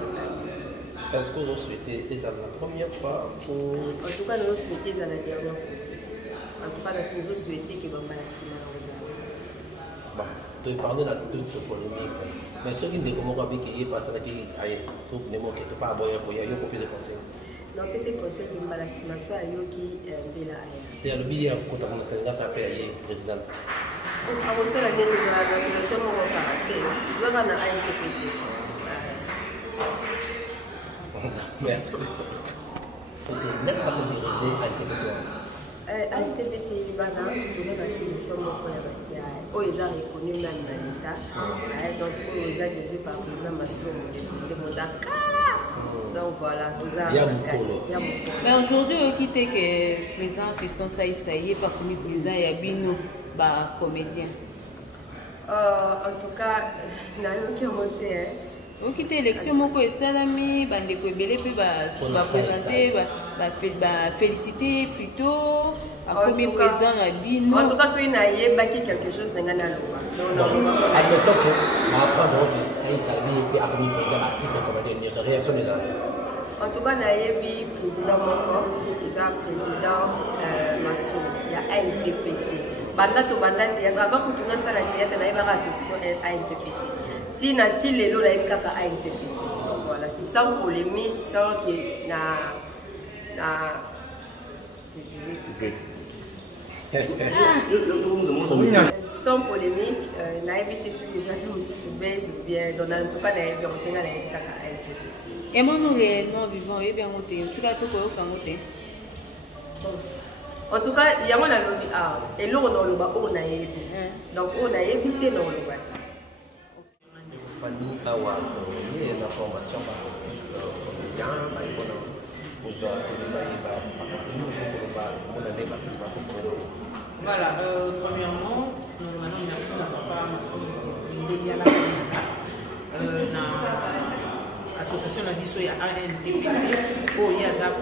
Est-ce que vous souhaitez c'est la première fois pour en tout cas nous souhaitons c'est la dernière fois. En tout cas nous souhaitons que bamba la sima na de parler de toute polémique. Mais ceux qui ne comprennent pas qu'il y a pas ça qui aille, faut que nous quelque part boire pour y aller pour plus de conseils. Donc ces conseils qui me laissent ma soeur yo qui bela aya. Et le billet quand on a tenu ça payer président. À vous c'est la dernière de la association mon caractère. Vous avez un INTPC. Merci. C'est même pas pour diriger INTPC. INTPC Libana, de l'association mon caractère. Oh, ils ont reconnu même dans l'État. Donc, ils ont dirigé par le président Masson de Mondakara. Donc, voilà, tout ça. Mais aujourd'hui, on quitte que le président Fiston Saïsaïe, pas comme président Yabino, comédien. En tout cas, il y a eu qui ont monté. On quitte l'élection, mon co salami, bande ko belé puis présenter, féliciter plutôt. Comme président Rabino. En tout cas, si vous avez quelque chose, vous avez admettons que apprendre que ça y est, puis après le président artiste comme une réaction des gens. En tout cas, il y a le président Moko, il y a le président Massou, il y a ANTPC. Banda to banda théâtre, avant que tu n'aies ça la théâtre, il y a une association ANTPC. Si na si les lots, il y a une ANTPC. Donc voilà, c'est sans polémique, sans que sans polémique, n'a évité sur les atomes sur base ou bien dans tout cas n'a évité on a évité à INTPC. Et moi nous réellement vivons et bien monté. Tu vas tout quoi monter. En tout cas, il y a mon lobby ah et là on a le bas on a évité. Donc on a évité dans le bas. Fanny Awa, il y a une formation par artiste comédien, voilà, premièrement, nous merci à papa l'association de l'ANTPC, il y a le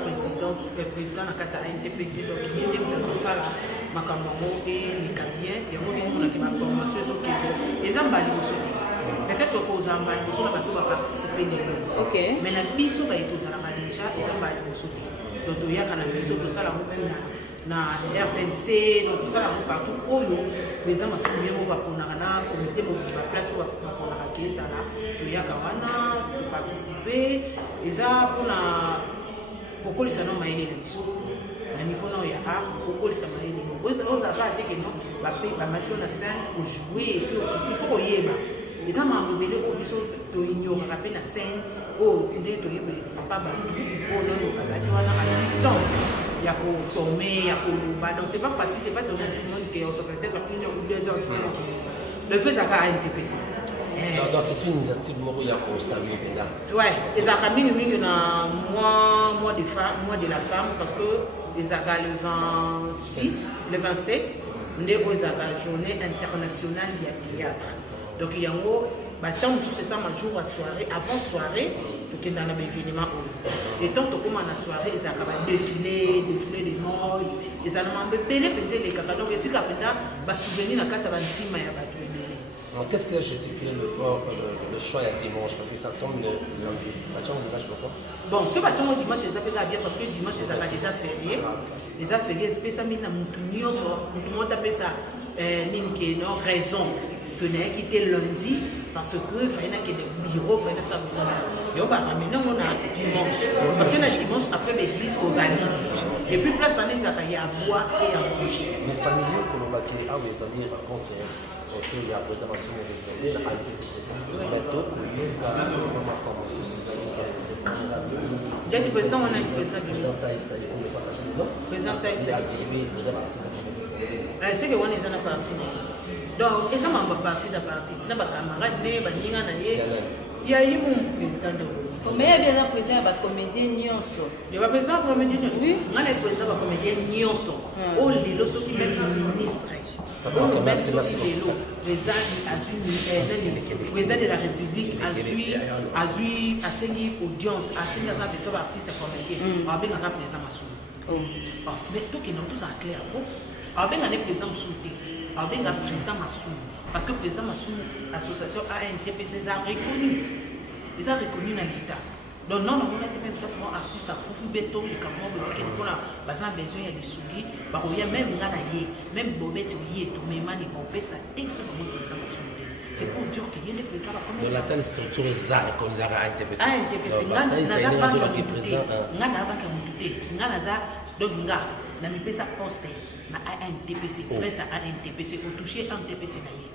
président de l'ANTPC, donc il y a des personnes qui les cabiens, il y a une formation et peut-être que vous avez participé mais la biso va être déjà et ça va être sauté donc il y a quand biso tout ça na RTNC donc tout ça partout oyo président masumi ngo ba ponana comité mo ba place ba ponana ke ça là il y a kawana participer et ça pour na kokoli ça non maïli na biso na niveau na ya art kokoli ça maïli no on a pas dit que non ba match na scène pour jouer et puis il faut yeba les gens m'ont révélé au biso to ignore rappeler la scène oh il est to yeba pas ba oh non parce que wana a il y a pour former il y a pour donc c'est pas facile c'est pas donner à tout le monde qui est peut-être 1 heure ou 2 heures le fait ça va à INTPC donc c'est une initiative qui est pour saluer déjà ouais et ça a mis na mois de la femme parce que les aga le 26 le 27 nous avons la journée internationale du théâtre. Donc il y a tant que c'est ça, ma jour à soirée, avant soirée, pour qu'ils en aient événement. Et tant que comme la soirée, ils ont défilé des morts, ils ont belé pété les caca. Donc, ils disent qu'après, souvenir dans 4 ans, alors, qu'est-ce qui a justifié le choix à dimanche? Parce que ça tombe le lundi. Dimanche, pourquoi? Bon, ce matin, dimanche, les appels bien parce que dimanche, les appels déjà fériés. Les fériés, spécialement, tout le monde appelle ça une raison que nous avons quitté lundi parce qu'il fallait que des bureaux, il fallait ça. Et on va ramener on a dimanche. Parce que dimanche, après l'église, aux alliés. Et puis, place, on est à boire et à manger. Mais famille, qu'on va qui a les amis contre il y a présentation de la méthode pour lui, déjà le président, on a le président président c'est que on est dans la partie. Donc, ils sont en partie de la partie. Il y a des camarades, il y a eu mon président de mais il y a un président de comédien Nyonso. Il y a un président de comédien Nyonso. Oui, il y a un président de comédien Nyonso. Oh, les losos qui mettent le ministre. Ça va merci. Président de la République a eu audience, a signé un artiste comédien. On a bien un président Massoud. Mais tout qui est tous en clair. On a bien un président Massoud. On a bien un président Massoud. Parce que le président Massoud, l'association ANTPC, a reconnu. Ils ont reconnu dans l'État. Donc, non, on a été même placement artiste à Koufou Beto, le Cameroun, on a besoin de des souliers, il y a même Nganaye, même Bobette, tout le monde, ça texte comme le président Massoud. C'est pour dire qu'il y a des présidents comme dans la seule structure, ils ont reconnu ANTPC. ANTPC, na mipesa poste na ANTPC presse ANTPC au toucher ANTPC na ye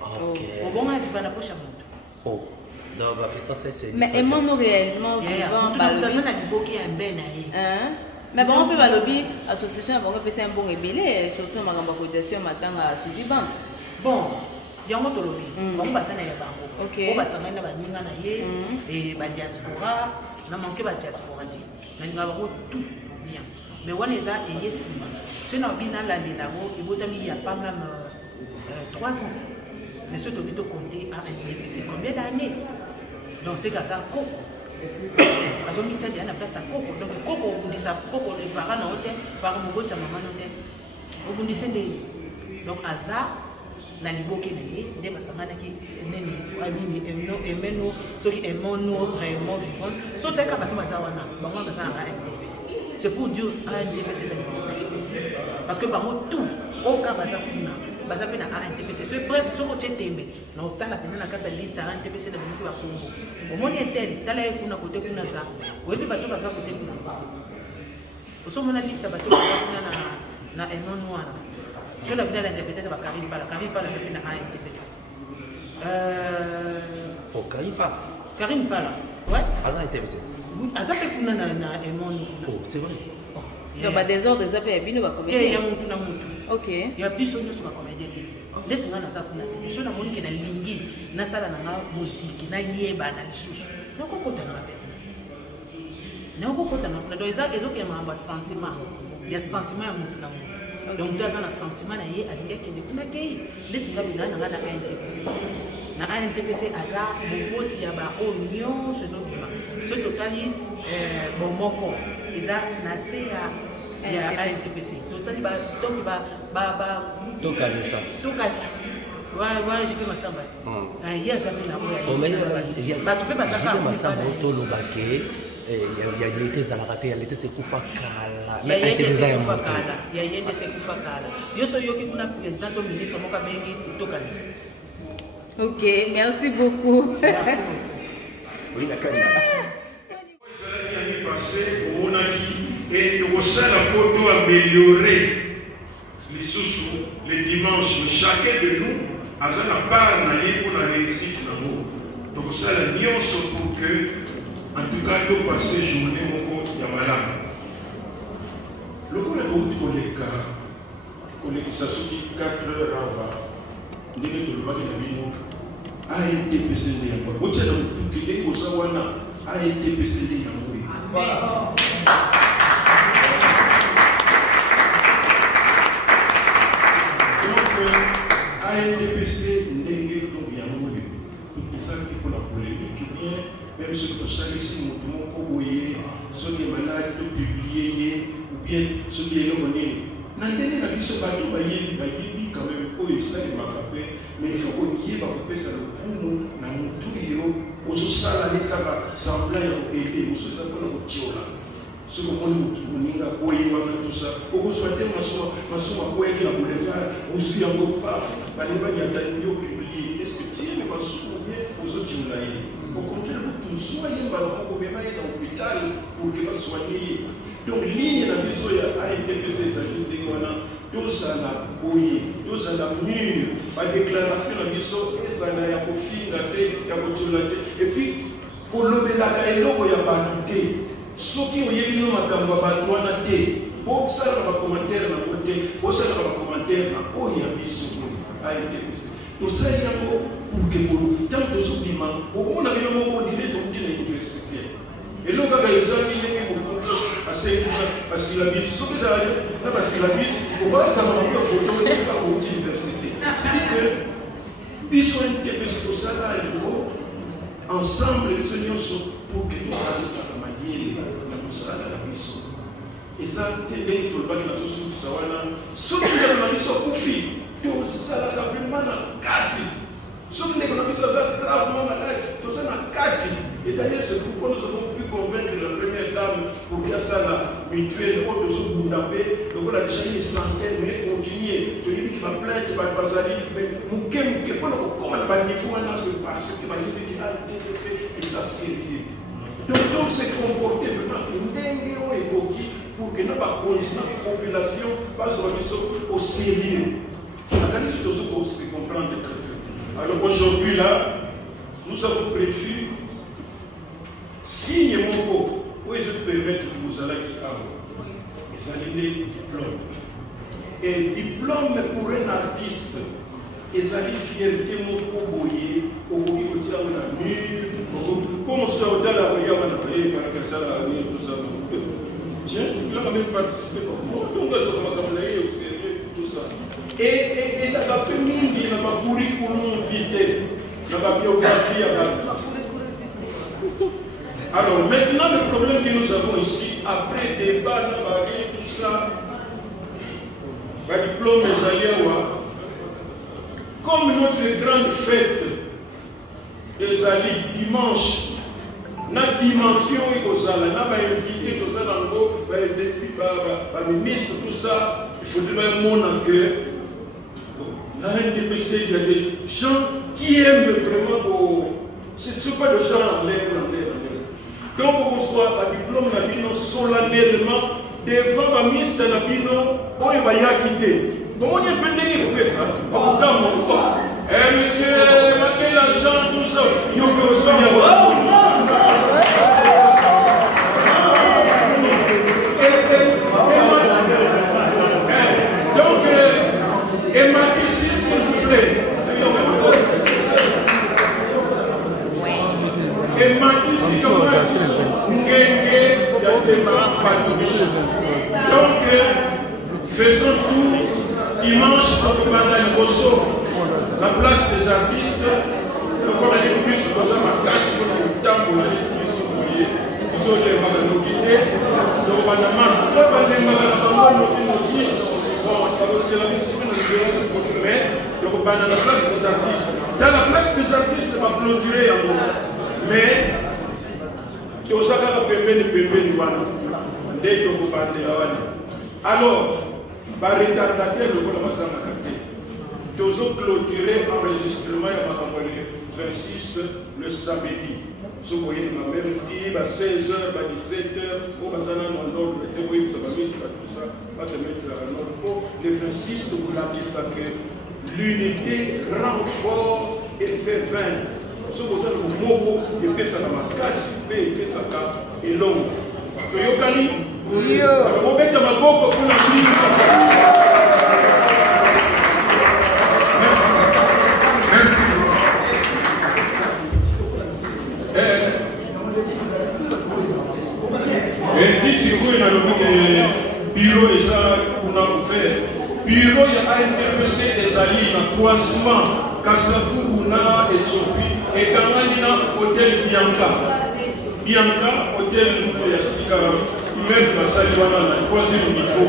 au bon vivre na prochaine monte oh donc ba fait ça c'est mais est non réellement vivant ba dans na liboki ya mbe na ye mais bon on peut ba lobby association ba ko pesa un bon rebelle surtout magamba cotisation matanga suivi bank bon yango to lobby bon ba sana ya bango o ba sana na ba ninga na ye et ba diaspora na manque ba diaspora di na ninga bango tout bien. Mais on est à Yesima. Ce n'est pas l'année là-haut, il y a pas même 3 ans. Mais ce que tu compter à un combien d'années? Donc c'est grâce à Coco. Parce que tu as place à Coco. Donc Coco, on dit ça, Coco, les parents n'ont pas, par mon beau, sa maman n'ont pas. On dit c'est donc Aza, na liboke na ye, des basangana qui nene, amini, emeno, ceux qui aiment nous vraiment vivants. Sont des cas bateau bazawana, bango baza à NTPC. C'est pour dire à NTPC parce que bango tout, au cas bazakuna, bazapena à NTPC. C'est bref, ce que tu tembe, na otala pena na kata liste à NTPC na bimisi ba Congo. Au moni etel, tala kuna côté kuna za. Webi bateau baza côté kuna. Oso mona liste bateau kuna na enon noir. Je l'ai vu l'interpréter par Karim Pala à NTPC. Oh, Karim Pala. Karim Pala, ouais. À NTPC. À ça, oh, c'est vrai. Il y a des ordres, des appels, il y a comédien. Ok. Il y a plus de choses sur la comédie. Dès que tu as ça, je suis qui na lingi, na sala na musique, na yeba na lisusu. Non ko kota na pe. Non ko kota na. Donc ils ont qui ma sentiment. Il y a sentiment à mutu na mutu. Donc, tu as un sentiment à y aller qui n'est pas gay. Les gens qui ont un ANTPC. Na ANTPC, Aza, Bobo, Tiaba, Oignon, ce total, bon, mon corps. Ils ont nassé à ANTPC. Total, donc, total, ça. Total. Ouais, je peux m'assembler. Il y a ça, il y a l'été Zalakate, il y a l'été Sekoufa Kala. Il y a l'été Sekoufa Kala. Il y a l'été Sekoufa Kala. Je suis le président du ministre Moka Bengi Tokalis. Ok, merci beaucoup. Merci. Oui, la canne. On a dit, et au sein de la photo améliorer les sous les dimanches, chacun de nous a la part pour la réussite. Donc ça, la nuance pour que en tout cas, nous passons journée au cours de Yamala. Le cours de route pour les cas, pour les ça qui 4 heures avant, nous devons le battre de ANTPC de Yamala. Vous savez, tout qui est pour ça, ANTPC de Yamala. Voilà. Donc, ANTPC de Yamala. ezalaki mpona polémique bien même soki tosalisi moto moko boye soki emaladi topiblie ye ou bien soki eloko nini na ndenge na biso bato bayebi quand même oyo esalemaka mpe mais il faut koyeba kopesa lokumu na motu yo ozosala ne kaka semblant ya koede mosusu eza mpona kotiola soki omoni motu moninga koyebaka tosa okozwa te masumu akoyaki na boulevard ozwi yango paf balingi banyata yo publie est ce que tiene masumu bien ozotiola ye okontina kotuzwa ye mbala moko mema ye na hôpital pour ke basoigne ye donc ligne na biso ya ANTPC ezali ndenge wana tozala boye tozala mur badéclaration na biso ezala ya kofinga te ya kotiola te epuis kolobelaka eloko ya bato te soki oyebi no makambo ya bato wana te bosalaka bacommentaire na bo te bosalaka bacommentaire na oyo ya biso ANTPC tosali yango pour ke ntango tozobima okomona bino moko dire tokuti na université eloko kaka ezalaki ndenge mokoto basila biso soki ezalaki na basila biso okoyekama na mpe foto eka outi université cedi que biso ANTPC tosala yango ensemble biso nyonso pour ke tokakisaka mayele na mosala na biso eza te ndenge tolobaki na tosukisa wana soki ndeko na biso akufi tosalaka vraiment na kati soki ndeko na biso aza gravement malade toza na kati. Et d'ailleurs, c'est pourquoi nous avons pu convaincre la première dame pour qu'il y ait ça la mutuelle, autre chose pour taper. Donc on a déjà une centaine, mais continuer. Tu dis qu'il va plaindre, tu vas aller, mais mouké, comment on va niveau maintenant, c'est parce que va dire qu'il a intéressé et ça sérieux. Donc on s'est comporté vraiment pour que nous pas continuer la population pas au sérieux. La qualité de ce qu'on se comprendre. Alors aujourd'hui là, nous avons prévu signe mon où je peux permettre que vous allez et ça dit diplôme. Et diplôme pour un artiste, et ça dit fierté mon boyer, au bout de ça on a mur, comme ça au delà on a payé par quel ça la tout ça. Tiens, il a même participé comme moi, donc ça va comme là au sérieux tout ça. Et ça va permettre qu'il n'a pas curriculum vitae, n'a pas biographie à la. Alors maintenant, le problème que nous avons ici, après débat, tout ça, le diplôme des comme notre grande fête des alliés dimanche, notre dimension est aux alliés, nous avons invité aux alliés, les ministres, tout ça, il faudrait un monde en cœur. Dans NTPC, il y a des gens qui aiment vraiment, ce ne sont pas des gens en l'air. Donc, on reçoit un diplôme solennellement devant la ministre de la Pino, on va y quitter. Comment on peut dire ça? Eh, monsieur, quel agent, tout ça, il y a donc, et ma question, s'il vous plaît. Et maintenant, si on a donc, faisons tout dimanche au Bandai Bosso, la place des artistes. Donc, on a dit que nous avons un cache pour le temps pour aller plus soigner. Ils ont les maganokité. Donc, on a marqué. Bon, c'est la mission de l'ingérence culturelle. Donc, on a la place des artistes. Dans la place des artistes, on va clôturer en gros. Mais, tu as alors, par retardataire, le vol tu as clôturé l'enregistrement à 26 le samedi. Si vous voyez, ma mère dit à 16h, à 17h, on va dans l'ordre, vous voyez, ça va mettre tout ça, va se mettre à l'ordre. Le 26, vous l'avez sacré. L'unité rend fort et fait vain. Ce que vous avez au mot, et que ça m'a cassé, et que ça m'a et l'homme. Toyokani, alors on met à ma boca pour la suite. Merci. Merci. Et d'ici, il y a le bureau et ça, on a ouvert. Bureau, il y a NTPC des alliés, dans croisement, Kassafou, Ouna, Éthiopie. etangani na hôtel Bianca. Bianca, hôtel Yassika, même basali wana na troisième niveau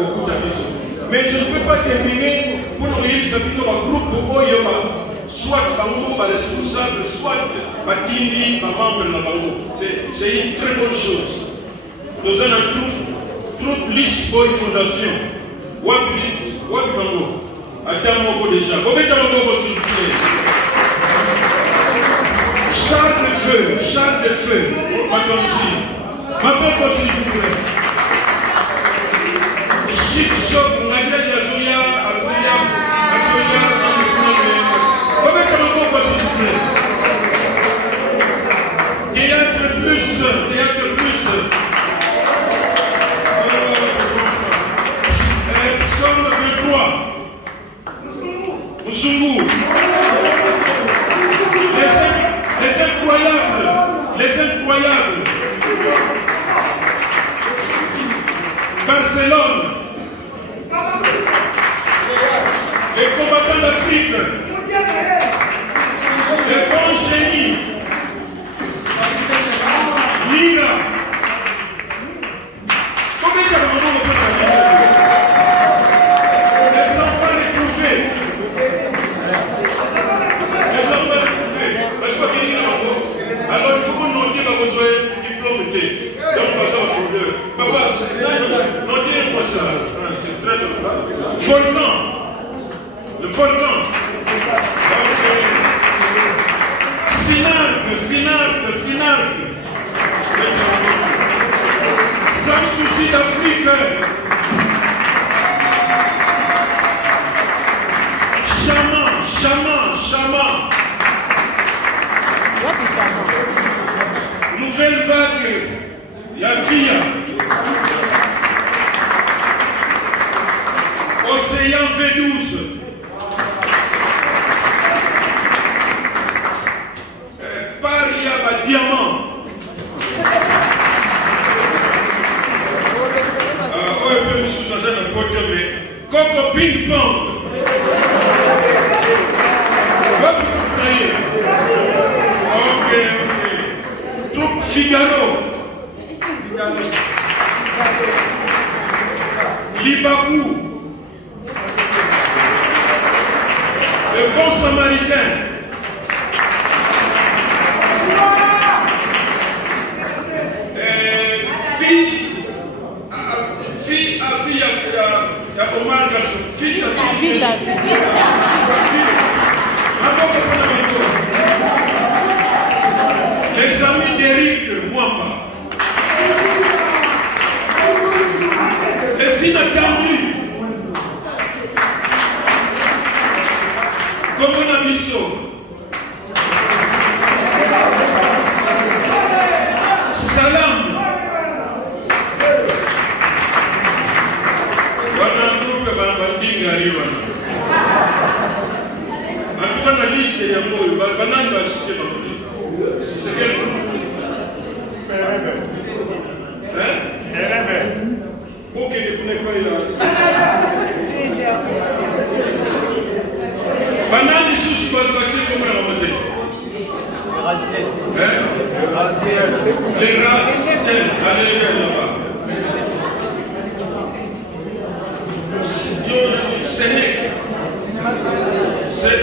au Koutabiso. Mais je ne peux pas terminer pour nous réaliser un groupe Oyo, soit Bango, responsable, soit Batini, membre de la Bango. C'est une très bonne chose. Nous avons toute Lich Boy Fondation. Wapi Bango. Attends mon déjà. Combien de temps s'il vous plaît? Charles de Feu, Matonji. Maintenant, continue, s'il vous plaît. Chic Shop, Nadia Yazoya, Atoya, combien de temps s'il vous plaît? Théâtre plus. Somme 23. Moussungou. Les incroyables. Barcelone. Les combattants d'Afrique. Les bons génies. Nina. Combien de temps on peut faire? Les enfants retrouvés. Alors il faut qu'on note que vous avez diplôme de donc pas ça fondeur. Papa, notez-moi ça. C'est très important. Volcan. Le volcan. Sinarque. Sans souci d'Afrique. Chaman. Nouvelle vague, Yafia. Océan V12. Paria Diamant. Coco Ping Pong. Ok. Troupe Figaro. Libakou. Le bon samaritain. Fille à Omar Gassou. Fille les amis d'Éric Mwamba. Les inattendus. Comme on a mis ça. Salam. En tout cas, la liste est un peu. Banane va citer dans le livre. C'est quel nom? Hein? Ok, ne connais pas là. Banane, je suis pas battu comme la maman. Les rats, allez là-bas. Sénèque. C'est.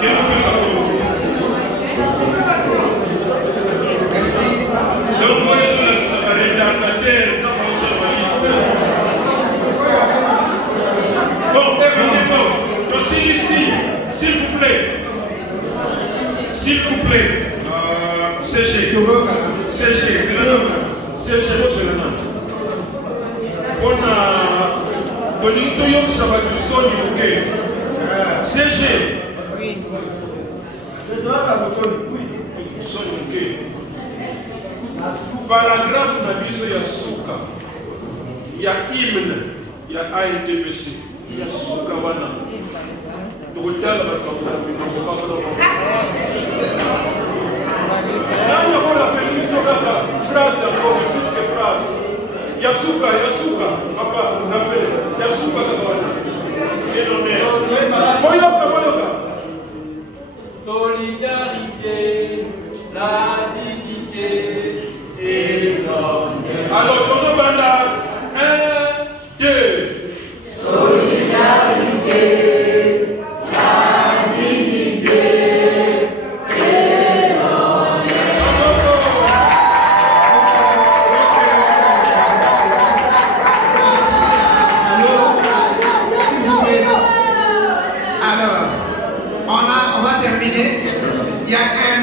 Quel est le plus important? Donc, moi, je suis retardataire dans mon journaliste. Bon, écoutez-moi. Je suis ici. S'il vous plaît. CG, c'est le nom. On a bonito yom sabatu soni muke. CG. Oui. Soni muke. Paragraphe na biso ya suka. Ya hymne ya ANTPC. Ya suka wana. Tokotala ba phrase encore, plus que phrase. Yasuka, papa, Yasuka, Boyoka.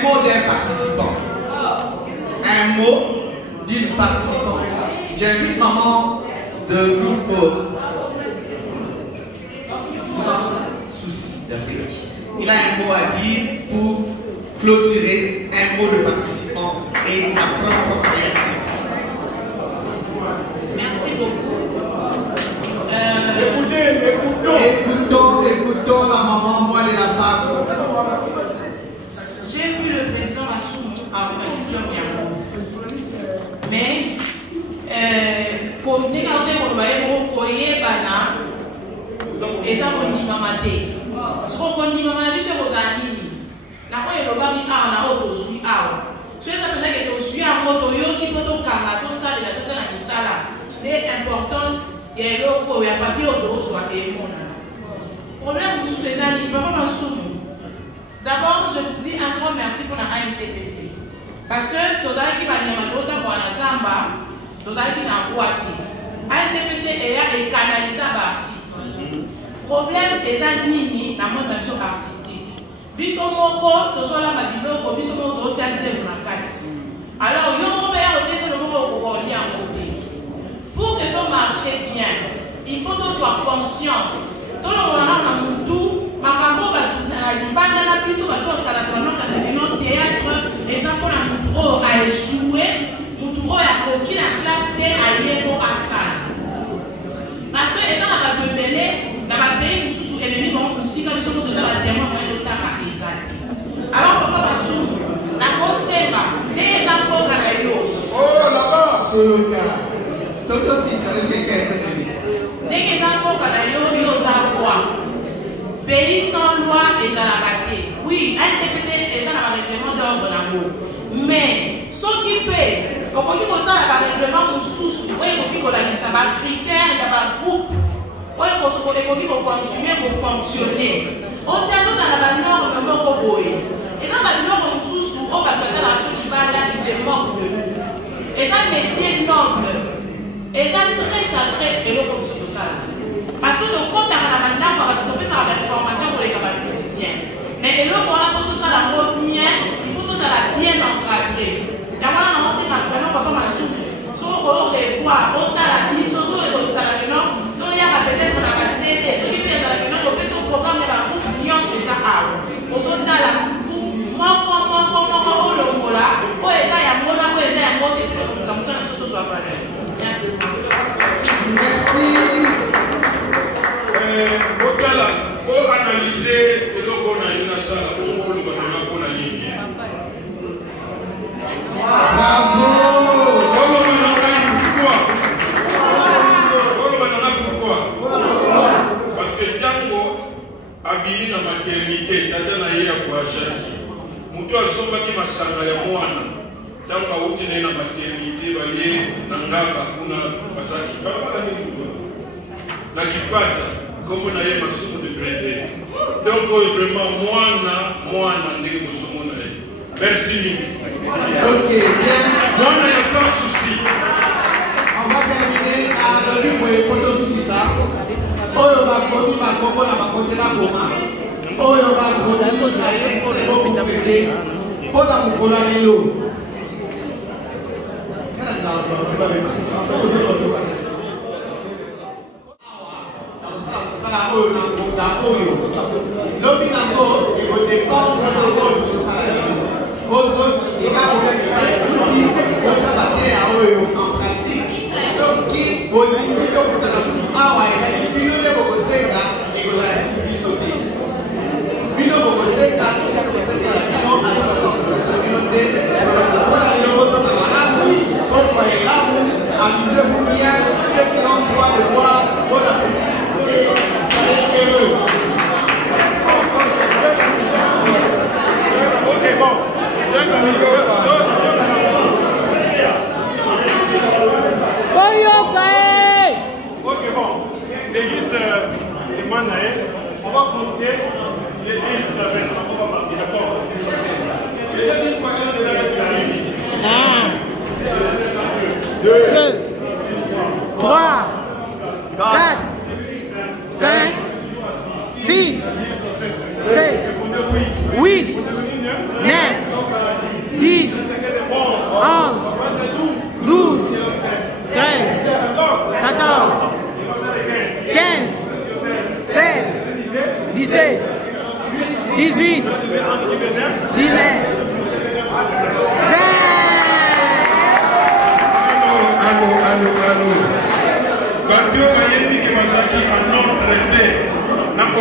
mot d'un participant. Un mot d'une participante. J'invite maman de groupe Souci d'Afrique. Il a un mot à dire pour clôturer, un mot de participant et sa propre réaction. Merci beaucoup. Écoutons la maman, moi et la femme. J'ai vu le président Massoum après plusieurs mois. Mais, pour nous garder pour le coyer bana, et ça on dit maman té. Ce qu'on dit maman, c'est que vous avez la fois il a mis à la auto suit à. Ce que ça veut dire que tu suis à moto yo qui peut te calmer tout ça et la toute la misala. L'importance et l'eau il y a papier auto soit et mon. Problème sous ces années, papa Massoum. D'abord, je vous dis un grand merci pour la ANTPC. Parce que tous les qui vont dans la Zamba, tous les qui dans Ouati, ANTPC est canalisé par artistes. Problème est à Nini dans mon action artistique. Bisomoko, tous les Mabidoko, Bisomoko, tous les Mabidoko. Alors, il y a un côté. Pour que ton marché bien, il faut que tu sois conscience. Tout le monde a un tout. Makambo libanda na biso bato kala twanaka tellement théâtre exemple na mutu a échoué mutu ya koki na classe te aye ko asala parce que eza na bato ebele na bapays mosusu elemi bango mosika biso moto eza batémoin moyen totanga eza te alors papa basusu nakosenga nde eza mboka na yo ndenge eza mboka na yo yo oza kwa pays sans loi et à la raté. Oui, NTPC est dans le règlement d'ordre d'amour. Mais ce qui fait, quand on dit que ça, le règlement sous, oui, quand on dit que ça va critères, il y a un groupe, oui, quand on dit qu'on continue pour fonctionner. On tient tout dans la norme, mais on peut. Et dans la norme sous, on va faire la chose qui va là, qui se moque de nous. Et ça, métier noble, et ça, très sacré, et l'eau comme ça. Parce que le compte à la mandat, on va trouver ça avec l'information pour les musiciens. Mais le voilà, pour tout ça, la bien, il faut tout ça bien encadré. Il y a un moment, c'est quand on va souffler. Si on revoit, on a la vie, si on revoit ça, il y a peut-être qu'on a passé, et ceux qui viennent dans la maison, on fait son programme, il va tout bien sur ça. On se donne la moi, comment, le mot là, où est-ce qu'il y a un mot là, où est-ce qu'il y a un mot, et puis ça me semble que tout soit valeur. Merci. Pour analyser le qu'on a eu la salle, pour le qu'on a eu. Bravo! Pourquoi? Parce que Django habillé dans la maternité, Tata n'a eu à voyager. Moutou a somba qui m'a sangé à moi. Django a outé dans la maternité, voyez, Nangaba, Kuna, Bazaki. Nakipata. Comme on a eu ma soupe de brindé. Donc, vraiment, moi, merci. Ok, bien. Moi, sans souci. On va terminer à l'heure pour les photos sur ça. Oyo va côté ma coco na côté la goma. Oyo va côté la côté pour la cocola lilo. Quelle est oyo na ngonga oyo lobi nango ekodépendre nango lisusu osala nini ozo ekaouti okabate ya oyo en pratique soki bolingi tokosala susu awa ezali bino nde bokosenga ekozala susu biso te bino bokosenga tokosengela bino azaa bino nde mpona lelo bozonga malamu kokwa elamu amusez-vous bien ceux qui ont droit de voir bon appétit et soyez heureux. Ok, bon.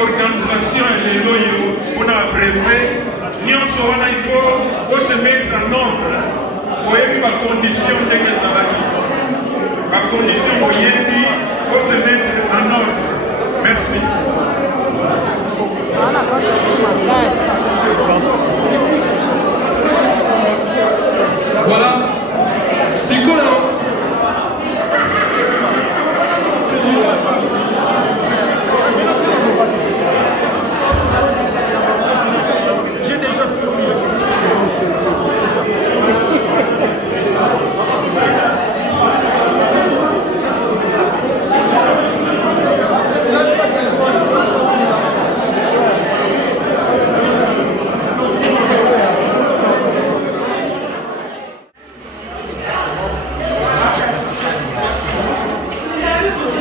organisation et les loyaux, on a préfet, il faut se mettre en ordre. Vous voyez la condition de la condition moyenne, il faut se mettre en ordre. Merci. Voilà. C'est quoi là? J'ai déjà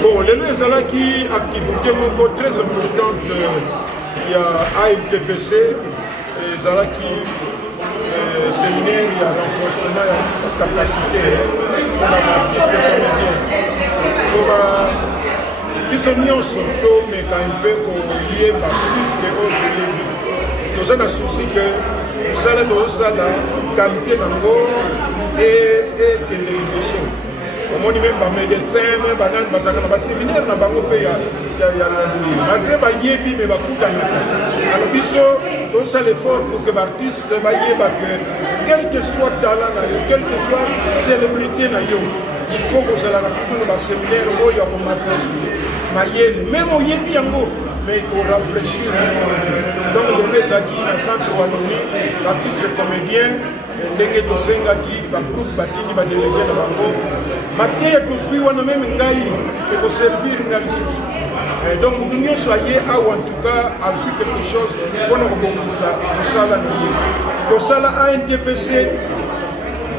bon, les Zalaki, activité très importante, il y a AITPC, Zalaki, séminaire, il y a renforcement de la capacité pour l'artiste comédien. Pour les unions surtout, mais quand il peut qu'on y ait plus que nous avons un souci que nous allons la qualité de et télévision. Au même les médecins, les séminaires, alors, l'effort pour que l'artiste, quel que soit le talent, quelle que soit la célébrité, il faut que vous ayez un séminaire où il y a un même au Yébi, mais il faut réfléchir. Donc, les acquis dans le centre Wallonie, l'artiste comédien, ndenge tosengaki bagroupe batini badelege na bango mateya tozwi wana meme ngai ekoservir nga lisusu donc mutu nyonso aye awa en tout cas azwi quelque chose mpona kobongisa mosala na ye tosala ANTPC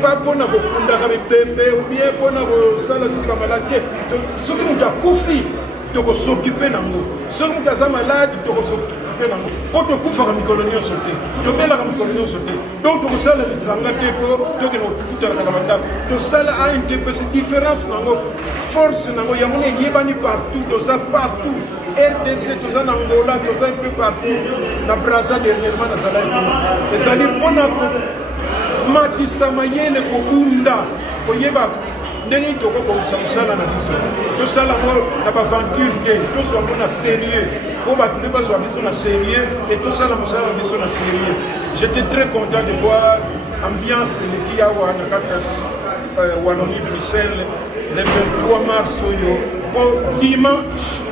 pa mpona kokundaka bipembe ou bien mpona kosala soki bamalade te soki moto akufi tokosokipe nango soki moto aza maladi tokosokipe nango po tokufaka mikolo nyonso te tobelaka mikolo nyonso te donc tokosala lisanga te po tokende kokutanaka na bandako tosala ANTPC différence nango force nango yango na eyebani partout toza partout RDC toza na Angola toza un peu partout na Brazza dernièrement nazalaki ezali mpona komatisa mayele kobunda koyeba ndenge tokobongisa mosala na biso tosala ngo na baventure te tozwa ngo na sérieux po bato nde bazwa biso na sérieux et tosala mosala na biso na sérieux. J'étais très content de voir ambiance eleki awa na kati Wallonie Bruxelles le 23 mars oyo po dimanche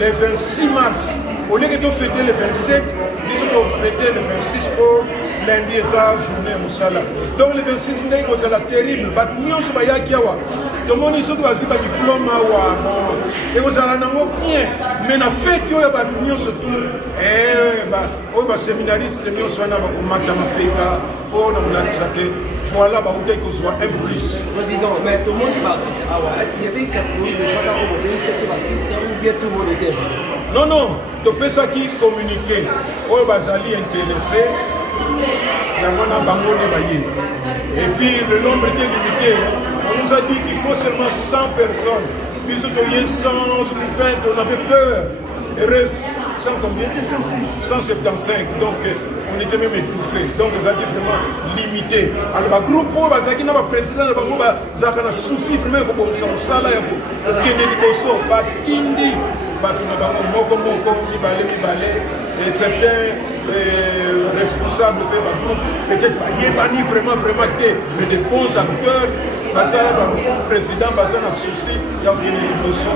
le 26 mars au lieu que tofete le 27 biso tofete le 26 po lundi eza journée mosala donc le 26 ndenge kozala terrible bato nyonso bayaki awa tomoni soki bazwi badiplome awa ekozala nango bien mais na fete oyo bato nyonso tu oyo baséminariste nyonso wana bakomata mapeka mpona kolakisa te voilà bautaki kozwa un plus. Président, mais tout le monde est artiste awa. Est-ce qu'il y avait une catégorie de gens dans le monde qui étaient artistes ou bien tout le monde était? Non, non, topesaki communiqué oyo bazali intéressé. Et puis le nombre était limité. On nous a dit qu'il faut seulement 100 personnes. Puis on a 100, on avait peur. Et reste 100 combien? 175. Donc on était même étouffé. Donc on a dit vraiment limité. Alors le groupe, le président, il a souci vraiment pour ça. Et certains responsables de ma groupe, peut-être pas vraiment mais des bons acteurs, le président a un souci, il y a une émotion.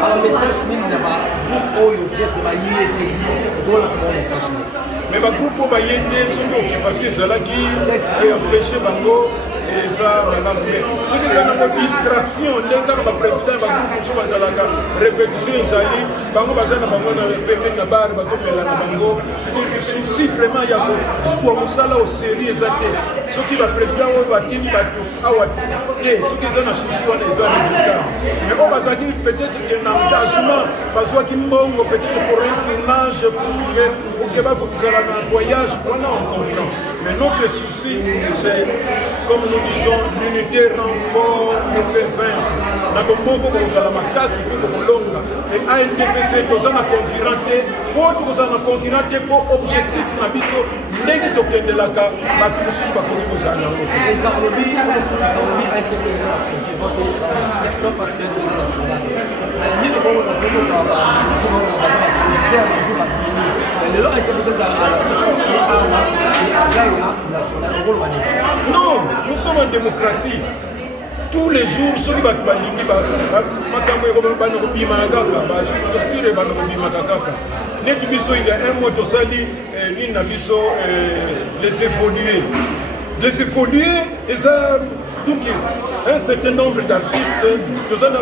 Alors, le message, mais le groupe a été son occupation, c'est là qui a empêché Bango. Et ça, ce qui est une distraction, le président va répétition, c'est-à-dire le souci vraiment, il y a soit ça au sérieux, ce qui va président va tenir ce qui est un souci, mais on va dire peut-être qu'un engagement, peut-être pour un tournage, pour que un voyage, voilà, on comprend. Mais notre souci, c'est comme nous disons, l'unité rend fort et fait vaintre. Na bomoko kozala makasi pour kolonga et ANTPC tozana concurrent te pour tozana concurrent te pour objectif na biso ndenge tokendelaka bato mosusu bakoki kozala yango ezalobi ANTPC secteur parce que tu es national nini bongo na bongo na baza bapresident ya bango bafini lelo ANTPC non, nous sommes en démocratie. Tous les jours, ceux qui battent il y a un mot sali, laissez évoluer. Laissez évoluer, et ça, un certain nombre d'artistes, tous un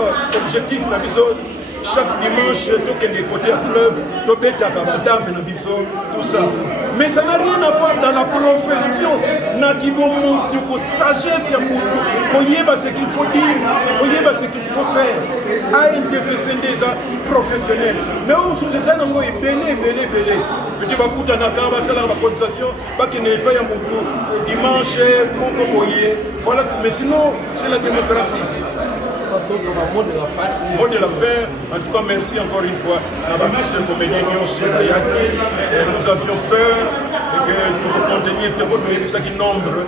objectif, chaque dimanche, tout est côté à fleuve, tout est à Kabadam, tout ça. Mais ça n'a rien à voir dans la profession. Sagesse, ce qu'il faut dire, ce qu'il faut faire. À interpréter déjà professionnel. Mais on sous ça, on est belé. Je dis, bah, la cotisation, qu'il n'y ait pas un dimanche, voilà, mais sinon, c'est la démocratie. Mot de l'affaire, en tout cas merci encore une fois à la mission comédien nous avions peur et que tout le contenu était beau, mais ça qui nombre,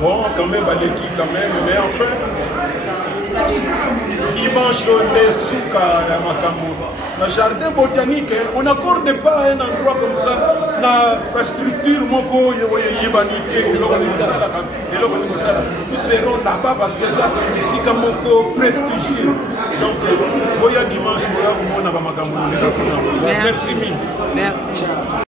bon quand même à l'équipe quand même, mais enfin dimanche on est sous le jardin botanique, on n'accorde pas un endroit comme ça, la structure moko nous serons là-bas parce que ça ici comme moko prestigieux. Donc boya dimanche boya on a merci mille. Merci.